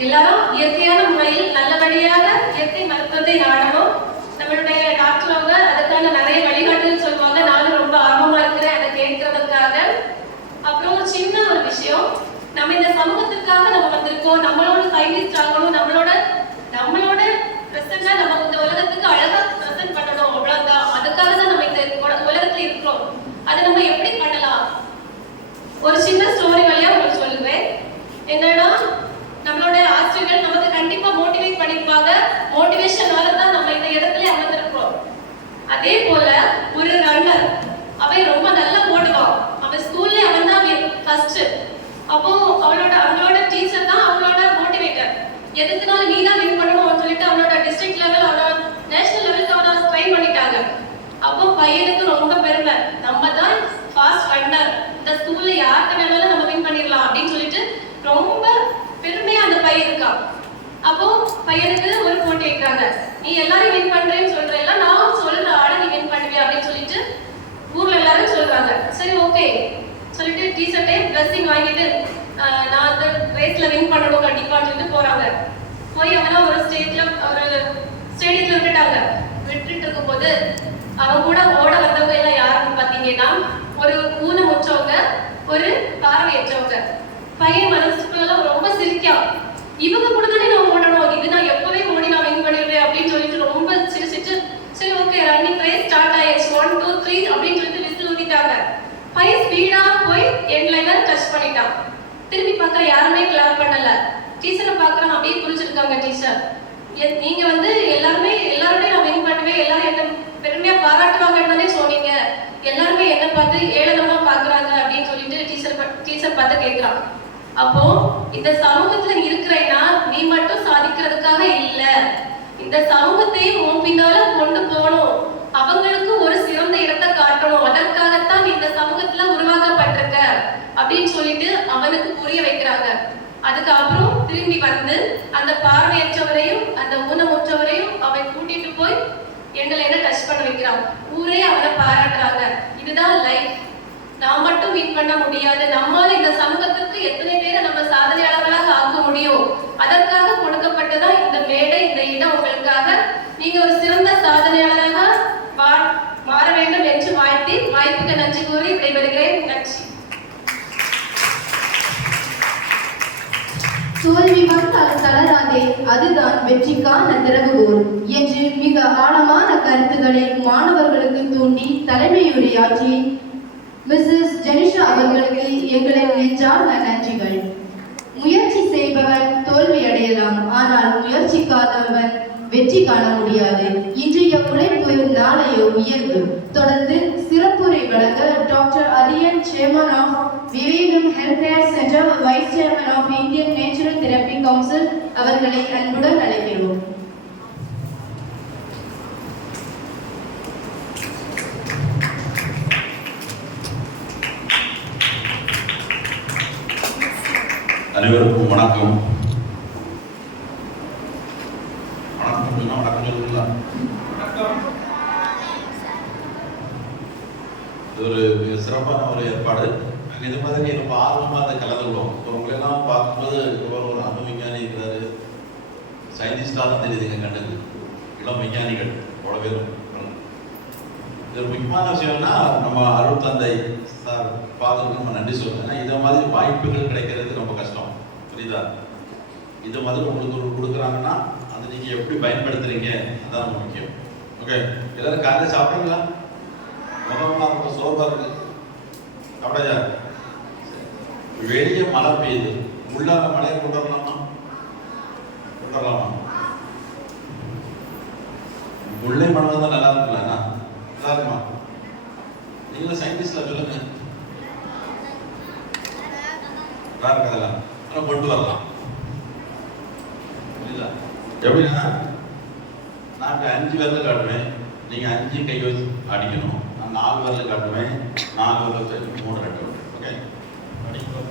எல்லாரும் இயற்கையான முறையில் நல்லபடியாக இயற்கை மருத்துவத்தை நாடணும். நம்மளுடைய டாக்டர் அதுக்கான நிறைய வழிகாட்டுதல் சொல்லுவாங்க. நானும் ரொம்ப ஆர்வமா இருக்கிறேன் அதை கேட்கறதுக்காக. அப்புறம் சின்ன ஒரு விஷயம், நம்ம இந்த சமூகத்திற்காக நம்ம வந்திருக்கோம். நம்மளோட சயின்டிஸ்ட் ஆகணும். நம்மளோட பிரசன்டா நம்ம இந்த உலகத்துக்கு அழகா பிரசன்ட் பண்ணணும். அவ்வளவுதான். அதுக்காக தான் நம்ம இந்த உலகத்துல இருக்கிறோம். அதை நம்ம எப்படி பண்ணலாம்? ஒரு சின்ன ஸ்டோரி வழியா உங்களுக்கு சொல்லுவேன். என்னன்னா, நம்மளோட ஆசிரியர்கள் நமக்கு கண்டிப்பா மோட்டிவேட் பண்ணிருப்பாங்க. மோட்டிவேஷனால தான் நம்ம இந்த இடத்துல அமர்ந்திருக்கிறோம். அதே போல ஒரு ரன்னர், அவன் ரொம்ப நல்லா ஓடுவான். அவன் ஸ்கூல்ல அவன் தான் ஃபர்ஸ்ட். அப்போ அவங்களோட டீச்சர் தான் அவங்களோட மோட்டிவேட்டர். எதுக்குனாலும் நீ தான் வின் பண்ணணும்னு சொல்லிட்டு அவனோட டிஸ்ட்ரிக்ட் லெவல், அவனோட நேஷனல் லெவலுக்கு அவனை ட்ரைன் பண்ணிட்டாங்க. அப்போ பையனுக்கு ரொம்ப பெருமை, நம்ம தான் ஃபாஸ்ட் ரன்னர், இந்த ஸ்கூல்ல யார்கிட்ட வேணாலும் நம்ம வின் பண்ணிடலாம் அப்படின்னு சொல்லிட்டு ரொம்ப பெருமையா அந்த பையன் இருக்கான். அப்போ பையனுக்கு ஒரு போட்டி வைக்கிறாங்க. நீ எல்லாரும் வின் பண்றேன்னு சொல்றேன், நான் சொல்ற ஆட நீ வின் பண்ணுவியா அப்படின்னு சொல்லிட்டு ஊர்ல எல்லாரும் சொல்றாங்க. சரி, ஓகே சொல்லிட்டு டீச்சர்ட்டே பிளஸிங் வாங்கிட்டு நான் அந்த ரேஸ்ல வின் பண்ணணும் கண்டிப்பான்னு சொல்லிட்டு போறாங்க. போய் அவனா ஒரு ஸ்டேடியத்துல விட்டுட்டு இருக்கும் போது அவன் கூட ஓட வந்தவங்க எல்லாம் யாருன்னு பாத்தீங்கன்னா ஒரு ஊனமுற்றவங்க, ஒரு பார்வையற்றவங்க. பையன் மனசுக்குள்ள ரொம்ப சிரிக்கான். இவங்க கூட தானே நான் ஓடணும், இது நான் எப்பவே ஓடி நான் வின் பண்ணிடுவேன் அப்படின்னு சொல்லிட்டு ரொம்ப சிரிச்சிட்டு சரி ஓகே ரன்னிங் ரேஸ் ஸ்டார்ட் ஆயிடுச்சு 1 2 3 அப்படின்னு சொல்லிட்டு விசில் ஊதிட்டாங்க. பையன் ஸ்பீடா போய் எண்ட் லைனை டச் பண்ணிட்டான். திரும்பி பார்க்க யாருமே கிளாப் பண்ணல. டீச்சரை பார்க்கறான், அப்படியே புரிஞ்சிருக்காங்க டீச்சர். நீங்க எல்லாருமே நான் வின் பண்ணுவேன், எல்லாரும் என்ன பெருமையா பாராட்டுவாங்கன்னு சொன்னீங்க, எல்லாருமே என்ன பார்த்து ஏளனமா பாக்குறாங்க அப்படின்னு சொல்லிட்டு டீச்சர் பார்த்து கேட்கிறான். அப்போ இந்த சமூகத்துல நீ இருக்கிறேன்னா நீ மட்டும் சாதிக்கிறதுக்காக இல்ல, இந்த சமூகத்தையும் உன் பின்னால கொண்டு போகணும், அவங்களுக்கு ஒரு சிறந்த இடத்தை காட்டணும், அதற்காகத்தான் இந்த சமூகத்துல உருவாக்கப்பட்டிருக்க அப்படின்னு சொல்லிட்டு அவனுக்கு புரிய வைக்கிறாங்க. அதுக்கப்புறம் திரும்பி வந்து அந்த பார்வையற்றவரையும் அந்த ஊனமுற்றவரையும் அவன் கூட்டிட்டு போய் எங்களை என்ன டச் பண்ண வைக்கிறான். ஊரே அவனை பாராட்டுறாங்க. இதுதான் லைஃப். நான் மட்டும் வின் பண்ண முடியாது, நம்மால இந்த சமூகத்துக்கு எத்தனை பேரை நம்ம சாதனையாளர்களாக ஆக்க முடியும், அதற்காக கொடுக்கப்பட்டதான் இந்த மேடை, இந்த இடம் உங்களுக்காக. நீங்க ஒரு சிறந்த சாதனையாளராக மாற வேண்டும் என்று வாழ்த்தி வாய்ப்புக்கு நன்றி கூறி விடைபெறுகிறேன். நன்றி. தோல்வி வந்தால் தளராதே, அதுதான் வெற்றிக்கான திறவுகோல் என்று மிக ஆழமான கருத்துக்களை மாணவர்களுக்கு தூண்டி தலைமையுரையாற்றி மிஸ்ஸஸ் ஜெனிஷா அவர்களுக்கு எங்களின் நெஞ்சார்ந்த நன்றிகள். முயற்சி செய்பவன் தோல்வி அடையலாம், ஆனால் முயற்சிக்காதவன் வெற்றி காண முடியாது. இன்றைய உழைப்பு நாளைய உயர்வு. தொடர்ந்து சிறப்புரை வழங்க doctor Ariyan, chairman of Vivekam health care centre, vice chairman of Indian natural therapy council அவர்களை அன்புடன் அழைக்கிறோம். அனைவருக்கும் வணக்கம். வணக்கம் சொல்லுங்களா? இது ஒரு மிக சிறப்பான ஒரு ஏற்பாடு. நாங்கள் இது மாதிரி ரொம்ப ஆர்வமாக அதை கலந்துள்ளோம். இப்போ உங்களெல்லாம் பார்க்கும்போது இவர் ஒரு அணு விஞ்ஞானி இருக்கிறாரு, சயின்டிஸ்டாக தான் தெரியுதுங்க கண்ணுக்கு. இளம் விஞ்ஞானிகள் அவ்வளோ பேரும். இது ஒரு முக்கியமான விஷயம்னா நம்ம அருள் தந்தை சார் ஃபாதருக்கு நம்ம நன்றி சொல்லுங்கள். ஏன்னா இதை மாதிரி வாய்ப்புகள் கிடைக்கிறது ரொம்ப கஷ்டம், புரியுதா? இது மாதிரி உங்களுக்கு ஒரு கொடுக்குறாங்கன்னா அதை நீங்கள் எப்படி பயன்படுத்துறீங்க அதான் ரொம்ப முக்கியம். ஓகே, எல்லாரும் காலையில் சாப்பிடுங்களா? முகம்லாம் ரொம்ப சோர்வாக இருக்கு. அப்படியா? வெளியே மழை பெய்யுது, உள்ளார மழையை கொண்டு வரலாமா? கொண்டு வரலாமா? உள்ளே மழை தான் நல்லா இருக்குல்லண்ணா? நல்லா இருக்குமா? நீங்களும் சயின்டிஸ்ட்ல சொல்லுங்க. நல்லா இருக்காதெல்லாம் ஆனால் கொண்டு வரலாம், புரியுதா? எப்படின்னா நான் 5 விரல் காட்டுவேன், நீங்கள் 5 கை வச்சு அடிக்கணும். நான் 4 விரல் காட்டுவேன், 4 விரல் வச்சு 3 2. ஓகே, அடிக்கணும்.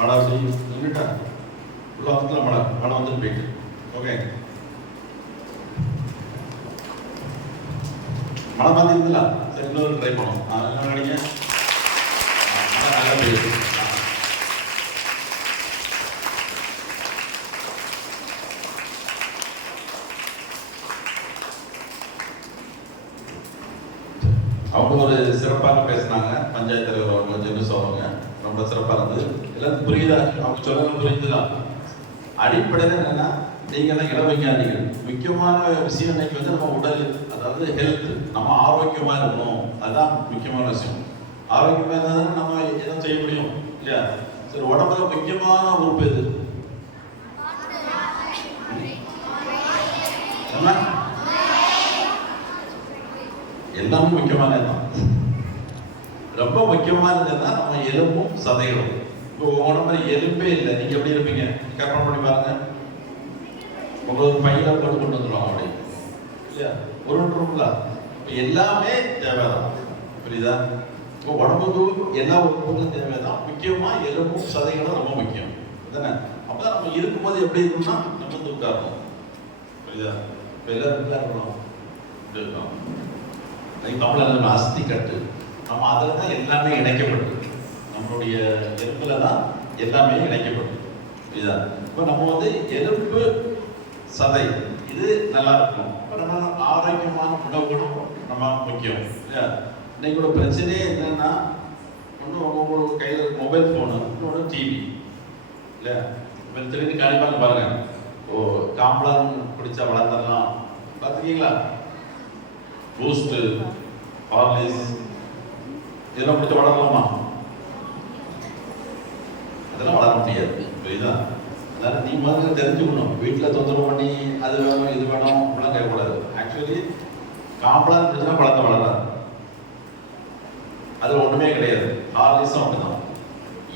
மழை நின்றுட்டா உள்ள வந்து மழை வந்து போயிட்டு. ஓகே, மழை பார்த்தீங்களா? சரி, இன்னொரு ட்ரை பண்ணுவோம். என்ன நினைங்க, மழை நல்லா பெய்யுது. அவங்க ஒரு சிறப்பாக பேசினாங்க. பஞ்சாயத்து தலைவர் அவங்க ஜெனிஷா அவங்க ரொம்ப சிறப்பாக இருந்தது. எல்லாத்துக்கும் புரியுதா? அவங்க சொல்ல புரியுதுதா? அடிப்படையில் என்னன்னா, நீங்க தான் இள விஞ்ஞானிகள். முக்கியமான விஷயம் இன்னைக்கு வந்து நம்ம உடல், அதாவது ஹெல்த், நம்ம ஆரோக்கியமா இருக்கணும். அதுதான் முக்கியமான விஷயம். ஆரோக்கியமா இருந்தால் நம்ம எதுவும் செய்ய முடியும் இல்லையா? சரி, உடம்புல முக்கியமான உறுப்பு எது? எல்லாமே முக்கியமானதுதான். ரொம்ப முக்கியமானதுன்னா நம்ம எலும்பும் சதைகளும். இப்போ உடம்புல எலும்பே இல்லை, நீங்க எப்படி இருப்பீங்க? கற்பனை பண்ணி பாருங்க. உங்களுக்கு பையில போட்டு கொண்டு வந்துடுவாங்க அப்படி இல்லையா? உருண்டுருங்களா? இப்போ எல்லாமே தேவைதான், புரியுதா? இப்போ உடம்புக்கு எல்லா உறுப்புகளும் தேவைதான். முக்கியமா எலும்பும் சதைகளும் ரொம்ப முக்கியம் தானே? அப்பதான் நம்ம இருக்கும்போது எப்படி இருக்கும்னா நம்ம வந்து உட்காரணும், புரியுதா? இப்போ எல்லாரும் இருக்கணும் இருக்கணும். தமிழ்ல அஸ்தி கட்டு, நம்ம அதில் தான் எல்லாமே இணைக்கப்பட்டு, நம்மளுடைய எலும்புல தான் எல்லாமே இணைக்கப்பட்டு, புரியுதா? இப்போ நம்ம வந்து எலும்பு சதை இது நல்லா இருக்கும். இப்போ நம்ம ஆரோக்கியமான உணவுகளும் நம்ம முக்கியம் இல்லையா? இன்னைக்கு ஒரு பிரச்சனையே என்னன்னா, ஒன்று உங்க கையில் மொபைல் ஃபோனு, இன்னொன்று டிவி இல்லையா? இப்போ திடீர்னு கண்டிப்பாக பாருங்க, ஓ காம்ப்ளான் குடிச்சா வளர்ந்துடலாம் பார்த்துருக்கீங்களா? பூஸ்ட்டு, ஹார்லிக்ஸ் இதெல்லாம் குடிச்சா வளரலாமா? அதெல்லாம் வளர முடியாது, புரியுதா? அதனால நீ முதல்ல தெரிஞ்சுக்கணும். வீட்டில் தொந்தரவு பண்ணி அது வேணும் இது வேணும் அப்படிலாம் கேட்கக்கூடாது. ஆக்சுவலி காம்பளாக இருந்துச்சுன்னா பழத்தை வளராது, அதில் ஒன்றுமே கிடையாது. ஹார்லிக்ஸும் அப்படிதான்.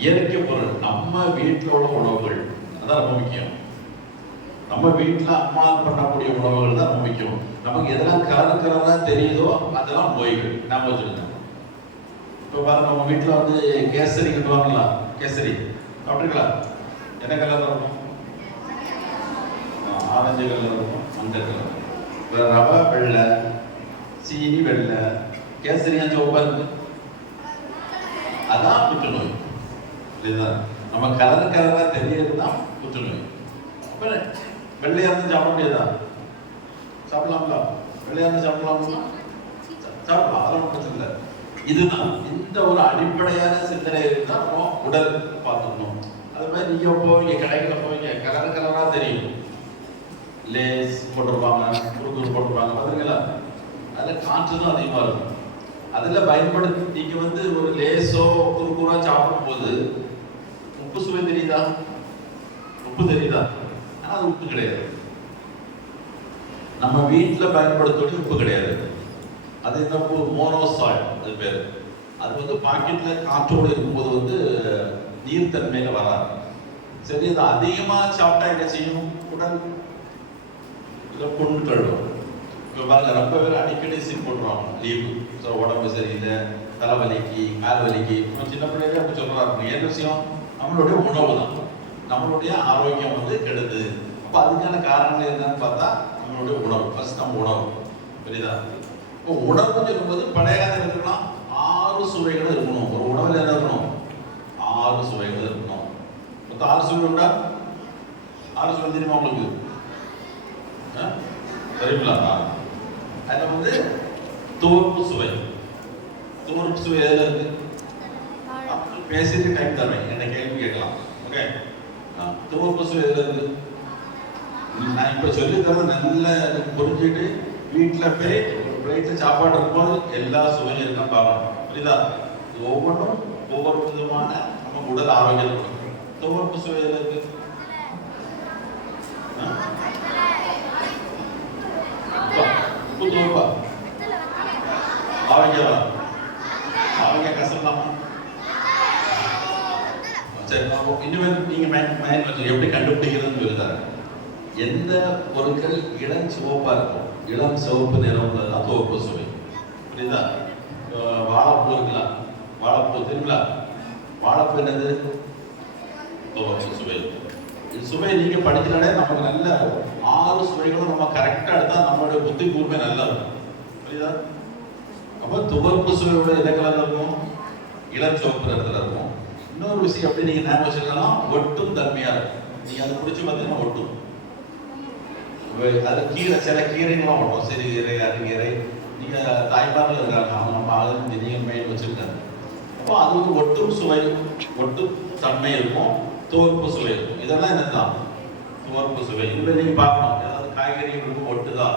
இயற்கை பொருள், நம்ம வீட்டில் உள்ள உணவுகள் அதான் ரொம்ப முக்கியம். நம்ம வீட்டில் அம்மா பண்ணக்கூடிய உணவுகள் தான் ரொம்ப முக்கியம். நமக்கு எதெல்லாம் கலந்துக்கிறதா தெரியுதோ அதெல்லாம் நோய்கள். நாம வச்சுருந்தோம். இப்போ பாருங்க, நம்ம வீட்டில் வந்து கேசரி கட்டுவாங்களா? கேசரி சாப்பிட்ருங்களா? என்ன கலர் இருக்கும்? ஆரஞ்சு கலர் இருக்கும், மஞ்சள் கலர். இப்போ ரவை வெள்ளை, சீனி வெள்ளை, கேசரி சிவப்பா இருக்கு. அதான் புற்றுநோய். இதுதான் நம்ம கலர் கலராக தெரியறது தான் புற்றுநோய். அப்போ வெள்ளையாக இருந்து சாப்பிட முடியாதா? சாப்பிடலாம்ல, விளையாண்டு சாப்பிடலாம்ல, சாப்பிடலாம், அதெல்லாம் பிரச்சனை இல்லை. இதுதான் இந்த ஒரு அடிப்படையான சிந்தனை தான் நம்ம உடல் பார்த்துக்கணும். அது மாதிரி நீங்க போவீங்க, கடைகளை போவீங்க, கலர் கலரா தெரியும், லேஸ் போட்டிருப்பாங்க, குறுக்குறு போட்டிருப்பாங்க, பார்த்தீங்களா? அதில் காற்று தான் அதிகமாக இருக்கும். அதில் பயன்படுத்தி நீங்க வந்து ஒரு லேஸோ குறுக்குறா சாப்பிடும்போது உப்பு சுவை தெரியுதா? உப்பு தெரியுதா? ஆனால் அது உப்பு கிடையாது. நம்ம வீட்டில் பயன்படுத்தக்கூடிய உப்பு கிடையாது. அது என்ன உப்பு? மோனோசால்ட் அது பேர். அது வந்து பாக்கெட்ல காற்றோடு இருக்கும்போது வந்து நீர்த்தன்மையில வராது. சரி, அது அதிகமாக சாப்பிட்டா என்ன செய்யும்? உடல் புண்ணு கழுவும். இப்போ பாருங்க, ரொம்ப பேர் அடிக்கடி சீன் போட்டுருவாங்க லீவு. ஸோ உடம்பு சரியில்லை, தலைவலிக்கு, கால் வலிக்கு. சின்ன பிள்ளைங்க அப்படி சொல்றாங்க. என்ன விஷயம்? நம்மளுடைய உணவு தான் நம்மளுடைய ஆரோக்கியம் வந்து கெடுது. அப்போ அதுக்கான காரணங்கள் என்னன்னு பார்த்தா நம்மளுடைய உணவு. ஃபர்ஸ்ட் நம்ம உணவு, புரியுதா? இப்போ உணவுன்னு சொல்லும்போது பழைய காலத்தில் இருக்கலாம் 6 சுவைகள் இருக்கணும். ஒரு உணவில் என்ன இருக்கணும்? 6 சுவைகள் இருக்கணும். மொத்தம் 6 சுவை உண்டா? 6 சுவை தெரியுமா உங்களுக்கு? தெரியுங்களா? அதில் வந்து துவர்ப்பு சுவை. துவர்ப்பு சுவை எதில் இருக்கு? பேசிட்டு டைம் தருவேன், என்ன கேள்வி கேட்கலாம். ஓகே, துவர்ப்பு சுவை எதில் இருக்கு? நான் இப்போ சொல்லி தரது நல்லா புரிஞ்சுட்டு வீட்டில் போய் ஒரு பிளேட்டில் சாப்பாடு இருக்கும்போது எல்லா சுவையும் இருக்கான்னு பார்க்கணும், புரியுதா? ஒவ்வொன்றும் ஒவ்வொரு விதமான நம்ம உடல் ஆரோக்கியம் இருக்கும். துவர்ப்பு சுவை எதில் இருக்கு? உப்பு துவர்ப்பா? ஆரோக்கியவா? ஆரோக்கியம் கசலாமா? சரி, இனிமேல் நீங்க மைண்ட் வச்சு எப்படி கண்டுபிடிக்கிறதுன்னு சொல்லி தரேன். எந்த பொருட்கள் இளம் சிவப்பா இருக்கும், இளம் சிவப்பு நிறம் உள்ளதான் துவர்ப்பு சுவை, புரியுதா? வாழைப்பூ இருக்கலாம், வாழைப்பூ தெரியுங்களா? வாழைப்பூ என்னது? துவர்ப்பு சுவை. இந்த சுவையை நீங்க படிக்கிறாலே நமக்கு நல்ல 6 சுவைகளும் நம்ம கரெக்டா எடுத்தா நம்மளுடைய புத்தி கூர்மை நல்லா இருக்கும், புரியுதா? அப்போ துவர்ப்பு சுவையோட என்ன கலர்ல இருக்கும்? இளம் சிவப்பு நிறத்துல இருக்கும். இன்னொரு விஷயம் எப்படி நீங்க ஞாபகம் வச்சுக்கலாம், ஒட்டும் தன்மையா இருக்கும். நீங்க அதை பிடிச்சி பார்த்தீங்கன்னா ஒட்டும். அது கீரை, சில கீரைகள்லாம் ஒட்டும். சிறுகீரை, அருகீரை. நீங்க தாய்மார்கள் இருக்காங்க, அவங்க நம்ம ஆளுநர் நீங்கள் மெயின் வச்சிருக்காங்க. அப்போ அது வந்து ஒட்டும் சுவை, ஒட்டும் தன்மை இருக்கும், துவர்ப்பு சுவை இருக்கும். இதெல்லாம் என்னதான் துவர்ப்பு சுவை. இதுல நீங்க பார்க்கணும், ஏதாவது காய்கறிகள் இருக்கும் ஒட்டுதா,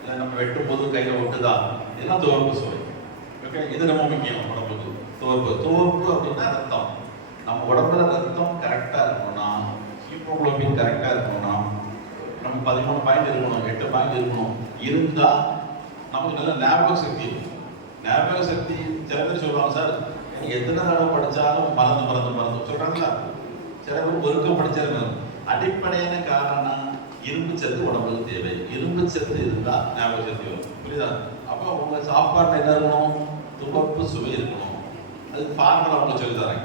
இல்லை நம்ம வெட்டும் போது கையில ஒட்டுதா, இதெல்லாம் துவர்ப்பு சுவை. ஓகே, இது ரொம்ப முக்கியம் உடம்புக்கு. துவர்ப்பு அப்படின்னா ரத்தம். நம்ம உடம்புல ரத்தம் கரெக்டா இருக்கணும்னா, ஹீமோகுளோபின் கரெக்டா இருக்கணும்னா, நம்ம 13 பாயிண்ட் இருக்கணும், 8 பாயிண்ட் இருக்கணும். இருந்தா நமக்கு நல்ல ஞாபக சக்தி இருக்கும். ஞாபக சக்தி சில பேர் சொல்லுவாங்க, சார் எனக்கு எத்தனை தடவை படிச்சாலும் மறந்து சொல்றாங்களா? சில பேர் ஒருக்கம் படிச்சாருங்க. அடிப்படையான காரணம் இரும்பு சத்து உடம்புக்கு தேவை. இரும்பு சத்து இருந்தா ஞாபக சக்தி வரும், புரியுதா? அப்போ உங்க சாப்பாட்டுல என்ன இருக்கணும்? துவர்ப்பு சுவை இருக்கணும். அதுக்கு ஃபார்முலா உங்களுக்கு சொல்லி தரேன்.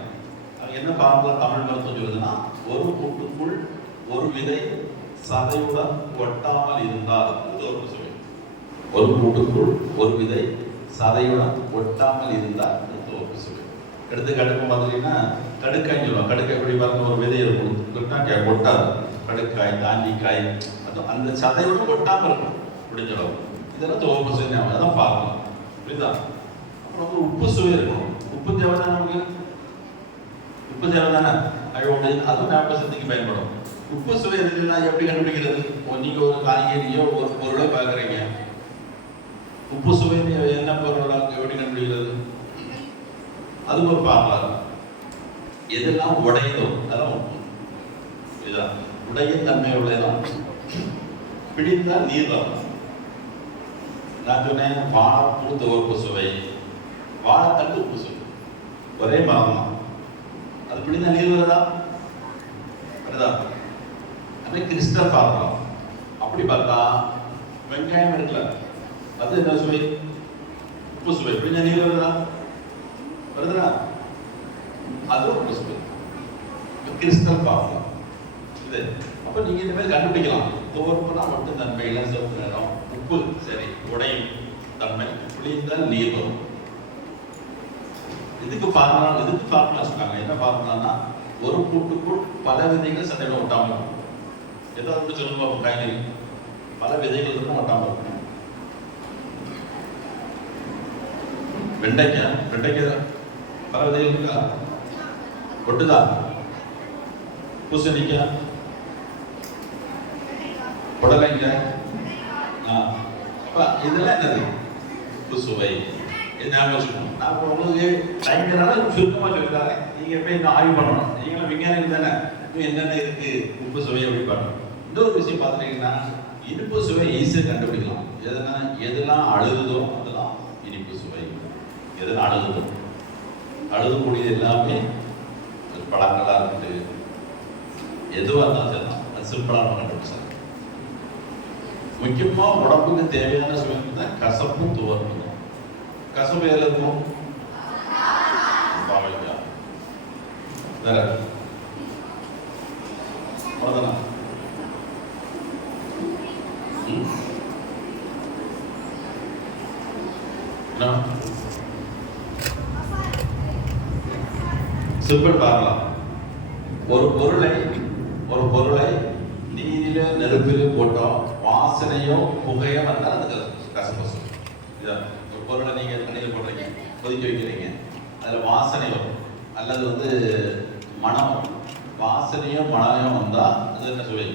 அது என்ன ஃபார்முலா தமிழ் மருத்துவம் சொல்லுதுன்னா, ஒரு கூட்டுக்குள் ஒரு விதை சதையுடன் ஒட்டாமல் இருந்தால் துவர்ப்பு சுவை. ஒரு கூட்டுக்குள் ஒரு விதை சதையுடன் ஒட்டாமல் இருந்தால் துவர்ப்பு சுவை. எடுத்துக்காட்டுக்கு பார்த்தீங்கன்னா கடுக்காய் சொல்லுவாங்க. கடுக்காய் எப்படி பாருங்க, ஒரு விதை இருக்கும், ஒட்டாது. கடுக்காய், தாண்டிக்காய், அந்த சதையுடன் ஒட்டாமல் இருக்கும் முடிஞ்ச அளவு. இதெல்லாம் துவர்ப்பு சுவை. அதான் பார்க்கலாம், புரியுதா? அப்புறம் வந்து உப்பு சுவை இருக்கணும். உப்பு தேவை தானே நமக்கு? உப்பு தேவை தானே? அதுவும் ஞாபக சக்திக்கு பயன்படும். உப்பு சுவை இருக்குன்னா எப்படி கண்டுபிடிக்கிறது? நீங்க ஒரு காய்கறியோ ஒரு பொருளை பார்க்குறீங்க, உப்பு சுவை என்ன பொருளை எப்படி கண்டுபிடிக்கிறது? அது ஒரு பார்க்கலாம். எதெல்லாம் உடையதோ அதெல்லாம் உப்பு, இதுதான் உடையின் தன்மை உள்ளதெல்லாம். பிடித்தால் நீர் வரும். நான் சொன்னேன், வாழைப்பூ துவர்ப்பு சுவை, வாழைத்தண்டு உப்பு சுவை, ஒரே மரம் தான். அது பிடித்தா நீர் வருதா? வருதா? அது கிறிஸ்டல் பார்க்கலாம். அப்படி பார்த்தா வெங்காயம் இருக்குல்ல, அது என்ன சுவை? உப்பு சுவை. பிடிச்ச நீர் வருதா? வருதுடா? அது உப்பு சுவை. கிறிஸ்டல் பார்க்கலாம் இது. அப்ப நீங்க இந்த மாதிரி கண்டுபிடிக்கலாம். துவர்ப்புனா மட்டும் தன்மையில சிவப்பு நிறம், உப்பு சரி உடையும் தன்மை, புளிந்தால் நீர் வரும். இதுக்கு ஃபார்முலா சொல்றாங்க. என்ன ஃபார்முலான்னா, ஒரு கூட்டுக்குள் பல விதைகள் சண்டையில ஒட்டாமல் இருக்கும். ஏதாவது சொல்லுங்க, காய்கறி பல விதைகள் இருக்கும், ஒட்டாமல் இருக்கும். வெண்டைக்காய் பல விதைகள் இருக்கா? ஒட்டுதா? பூசணிக்காய், புடலைக்காய், இதெல்லாம் என்னது? உப்பு சுவை. ஞாபகம் வச்சுக்கணும். நான் இப்போ உங்களுக்கு டைம்னால சுருக்கமாக சொல்லித்தாரேன். நீங்கள் போய் இன்னும் ஆய்வு பண்ணணும். நீங்களும் விஞ்ஞானிகள் தானே, இன்னும் என்னென்ன இருக்கு உப்பு சுவை அப்படி பண்ணணும். இன்னொரு விஷயம் பார்த்துட்டீங்கன்னா, இனிப்பு சுவை ஈஸியாக கண்டுபிடிக்கலாம். எதெல்லாம் அழுகுதோ அதெல்லாம் இனிப்பு சுவை. எதெல்லாம் அழுகக்கூடியது எல்லாமே பழங்களாக இருக்குது. எதுவாக இருந்தாலும் சரிதான், அது சிம்பிளாக கண்டுபிடிச்சாங்க. முக்கியமாக உடம்புக்கு தேவையான சுவை தான் கசப்பும் துவர்ப்பும். கசப்பு எதில் இருக்கும்? பாவக்காய். வேற அவ்வளோதானா? சிம்பிள் பார்க்கலாம். ஒரு பொருளை நீரில நெருப்பில் போட்டோம், வாசனையோ புகையோ வந்தால் அது கசப்பு. ஒரு பொருளை நீங்க தண்ணியில் போடுறீங்க, கொதிக்க வைக்கிறீங்க, அதுல வாசனையோ அல்லது மனம், வாசனையோ மனமோ வந்தா அது என்ன சுவை?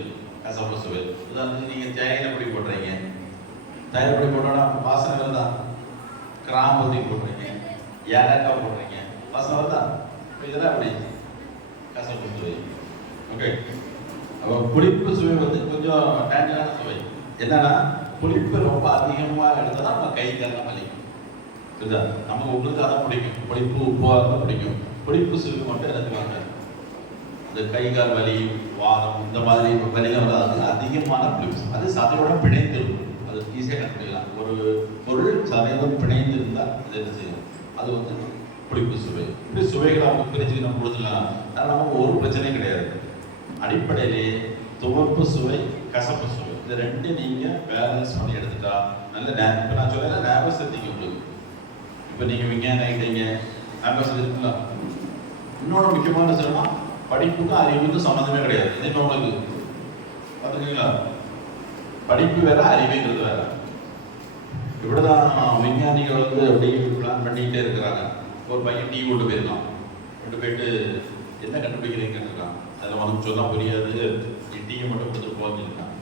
கசப்பு சுவை. உதாரணத்துக்கு நீங்க தேங்காய் பொடி போடுறீங்க, தேங்காய் பொடி போட்டோம்னா வாசனை வருதா? கிராம்பு போடுறீங்க, ஏலக்காய் போடுறீங்க, வாசனை வருதா? இதெல்லாம் அப்படி கசப்பு சுவை. ஓகே. அப்போ புளிப்பு சுவை கொஞ்சம் டேஞ்சரான சுவை. என்னன்னா புளிப்பு ரொம்ப அதிகமாக எடுத்தா நம்ம கை காலம் வலிக்கும். புரியுதா? நமக்கு உங்களுக்கு அதான் பிடிக்கும், புளிப்பு உப்பாக பிடிக்கும். புளிப்பு சுவை மட்டும் எடுத்துவாங்க. இந்த கை கால் வலி, வாதம், இந்த மாதிரி வலிகள் வராது. அதிகமான புளிப்பு அது சதையோட பிணைந்து இருக்கும். அது ஈஸியாக கண்டுபிடிக்கலாம். ஒரு பொருள் சதையோட பிணைந்து இருந்தால் அது என்ன செய்யும்? அது புளிப்பு சுவை. இப்படி சுவைகளை அவங்க பிரிச்சு நம்ம கொடுத்துக்கலாம். நமக்கு ஒரு பிரச்சனையும் கிடையாது. அடிப்படையிலே துவர்ப்பு சுவை, கசப்பு சுவை, இந்த ரெண்டு நீங்க பேலன்ஸ் பண்ணி எடுத்துட்டா நல்ல இப்போ நான் சொல்ல ஞாபகம் சக்திக்கு உங்களுக்கு. இப்போ நீங்க விஞ்ஞானம் ஆகிட்டீங்க, ஞாபகம் சக்தி இருக்குங்களா? இன்னொன்று முக்கியமான சொல்லணும்னா படிப்புக்கும் அறிவுக்கும் சம்மந்தமே கிடையாது. இதே உங்களுக்கு பார்த்துருக்கீங்களா? படிப்பு வேற, அறிவுங்கிறது வேற. இப்படிதான் விஞ்ஞானிகள் அப்படியே பிளான் பண்ணிக்கிட்டே இருக்கிறாங்க. ஒரு பையன் டீ கொண்டு போயிருக்கான். கொண்டு போயிட்டு என்ன கண்டுபிடிக்கிறீங்கன்னு இருக்கான். அதில் உனக்கு சொல்ல புரியாது, நீ டீயை மட்டும் கொடுத்துட்டு போகிருக்கான்.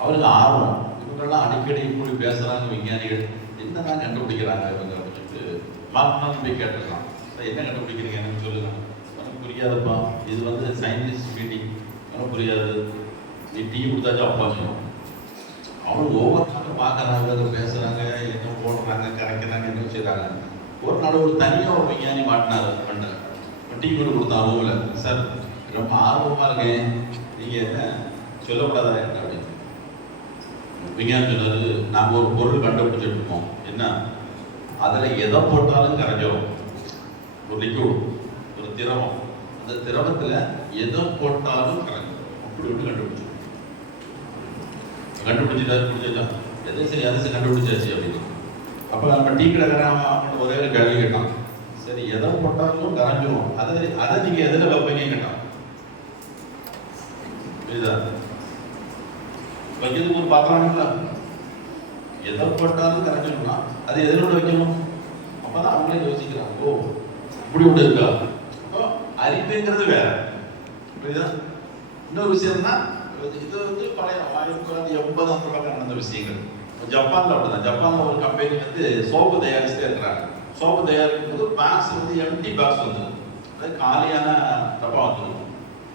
அவருக்கு ஆர்வம். இவங்கெல்லாம் அடிக்கடி இப்படி பேசுகிறாங்க விஞ்ஞானிகள், என்னதான் கண்டுபிடிக்கிறாங்க இவங்க அப்படின்னு சொல்லிட்டு மார்க்னாலும் போய் கேட்டுருக்கான். என்ன கண்டுபிடிக்கிறீங்க எனக்கு சொல்லுங்க. உனக்கு புரியாதுப்பா, இது சயின்டிஸ்ட் மீட்டிங், உனக்கு புரியாது, நீ டீ கொடுத்தாச்சும் அப்பா செய்யும். அவங்க ஒவ்வொரு நாளும் பார்க்குறாங்க, பேசுகிறாங்க, என்ன போடுறாங்க, கரைக்கிறாங்க, என்ன செய்கிறாங்க. ஒரு நாள் ஒரு தனியாக ஒரு விஞ்ஞானி மாட்டினார் பண்ண டீ கொண்டு கொடுத்தான் ரூமில். சார் ரொம்ப ஆர்வமாக இருக்கேன், நீங்கள் என்ன சொல்லக்கூடாதா என்ன அப்படின்னு. விஞ்ஞானம் சொன்னது, நாங்கள் ஒரு பொருள் கண்டுபிடிச்சிட்டு இருக்கோம். என்ன? அதில் எதை போட்டாலும் கரைஞ்சிடும். ஒரு லிக்விட், ஒரு திரவம், அந்த திரவத்தில் எதை போட்டாலும் கரைஞ்சிடும். அப்படி விட்டு கண்டுபிடிச்சிட்டா எதை சரி அதை கண்டுபிடிச்சாச்சு அப்படின்னு. அப்போ நம்ம டீ கடைக்காரன் ஒரே ஒரு கேள்வி கேட்டான். சரி, எதை போட்டாலும் கரைஞ்சிடும், அதை நீங்க எதில் வைப்பீங்க கேட்டான். புரியுதா? வைக்கிறதுக்கு ஒரு பார்க்கலாம்ல. எதை போட்டாலும் கரைஞ்சிடும்னா அது எதிலோட வைக்கணும். அப்பதான் அவங்களே யோசிக்கிறாங்க, ஓ இப்படி ஒன்று இருக்கா. அப்போ அறிவுங்கிறது வேற. புரியுதா? இன்னொரு விஷயம் தான், இது பழைய 1980 நடந்த விஷயங்கள். ஜப்பான்ல அப்படிதான். ஜப்பான்ல ஒரு கம்பெனி சோப்பு தயாரிச்சுட்டே இருக்கிறாங்க. சோப்பு தயாரிக்கும் போது பாக்ஸ் எம்டி பாக்ஸ் அதாவது காலியான டப்பா வந்துடும்.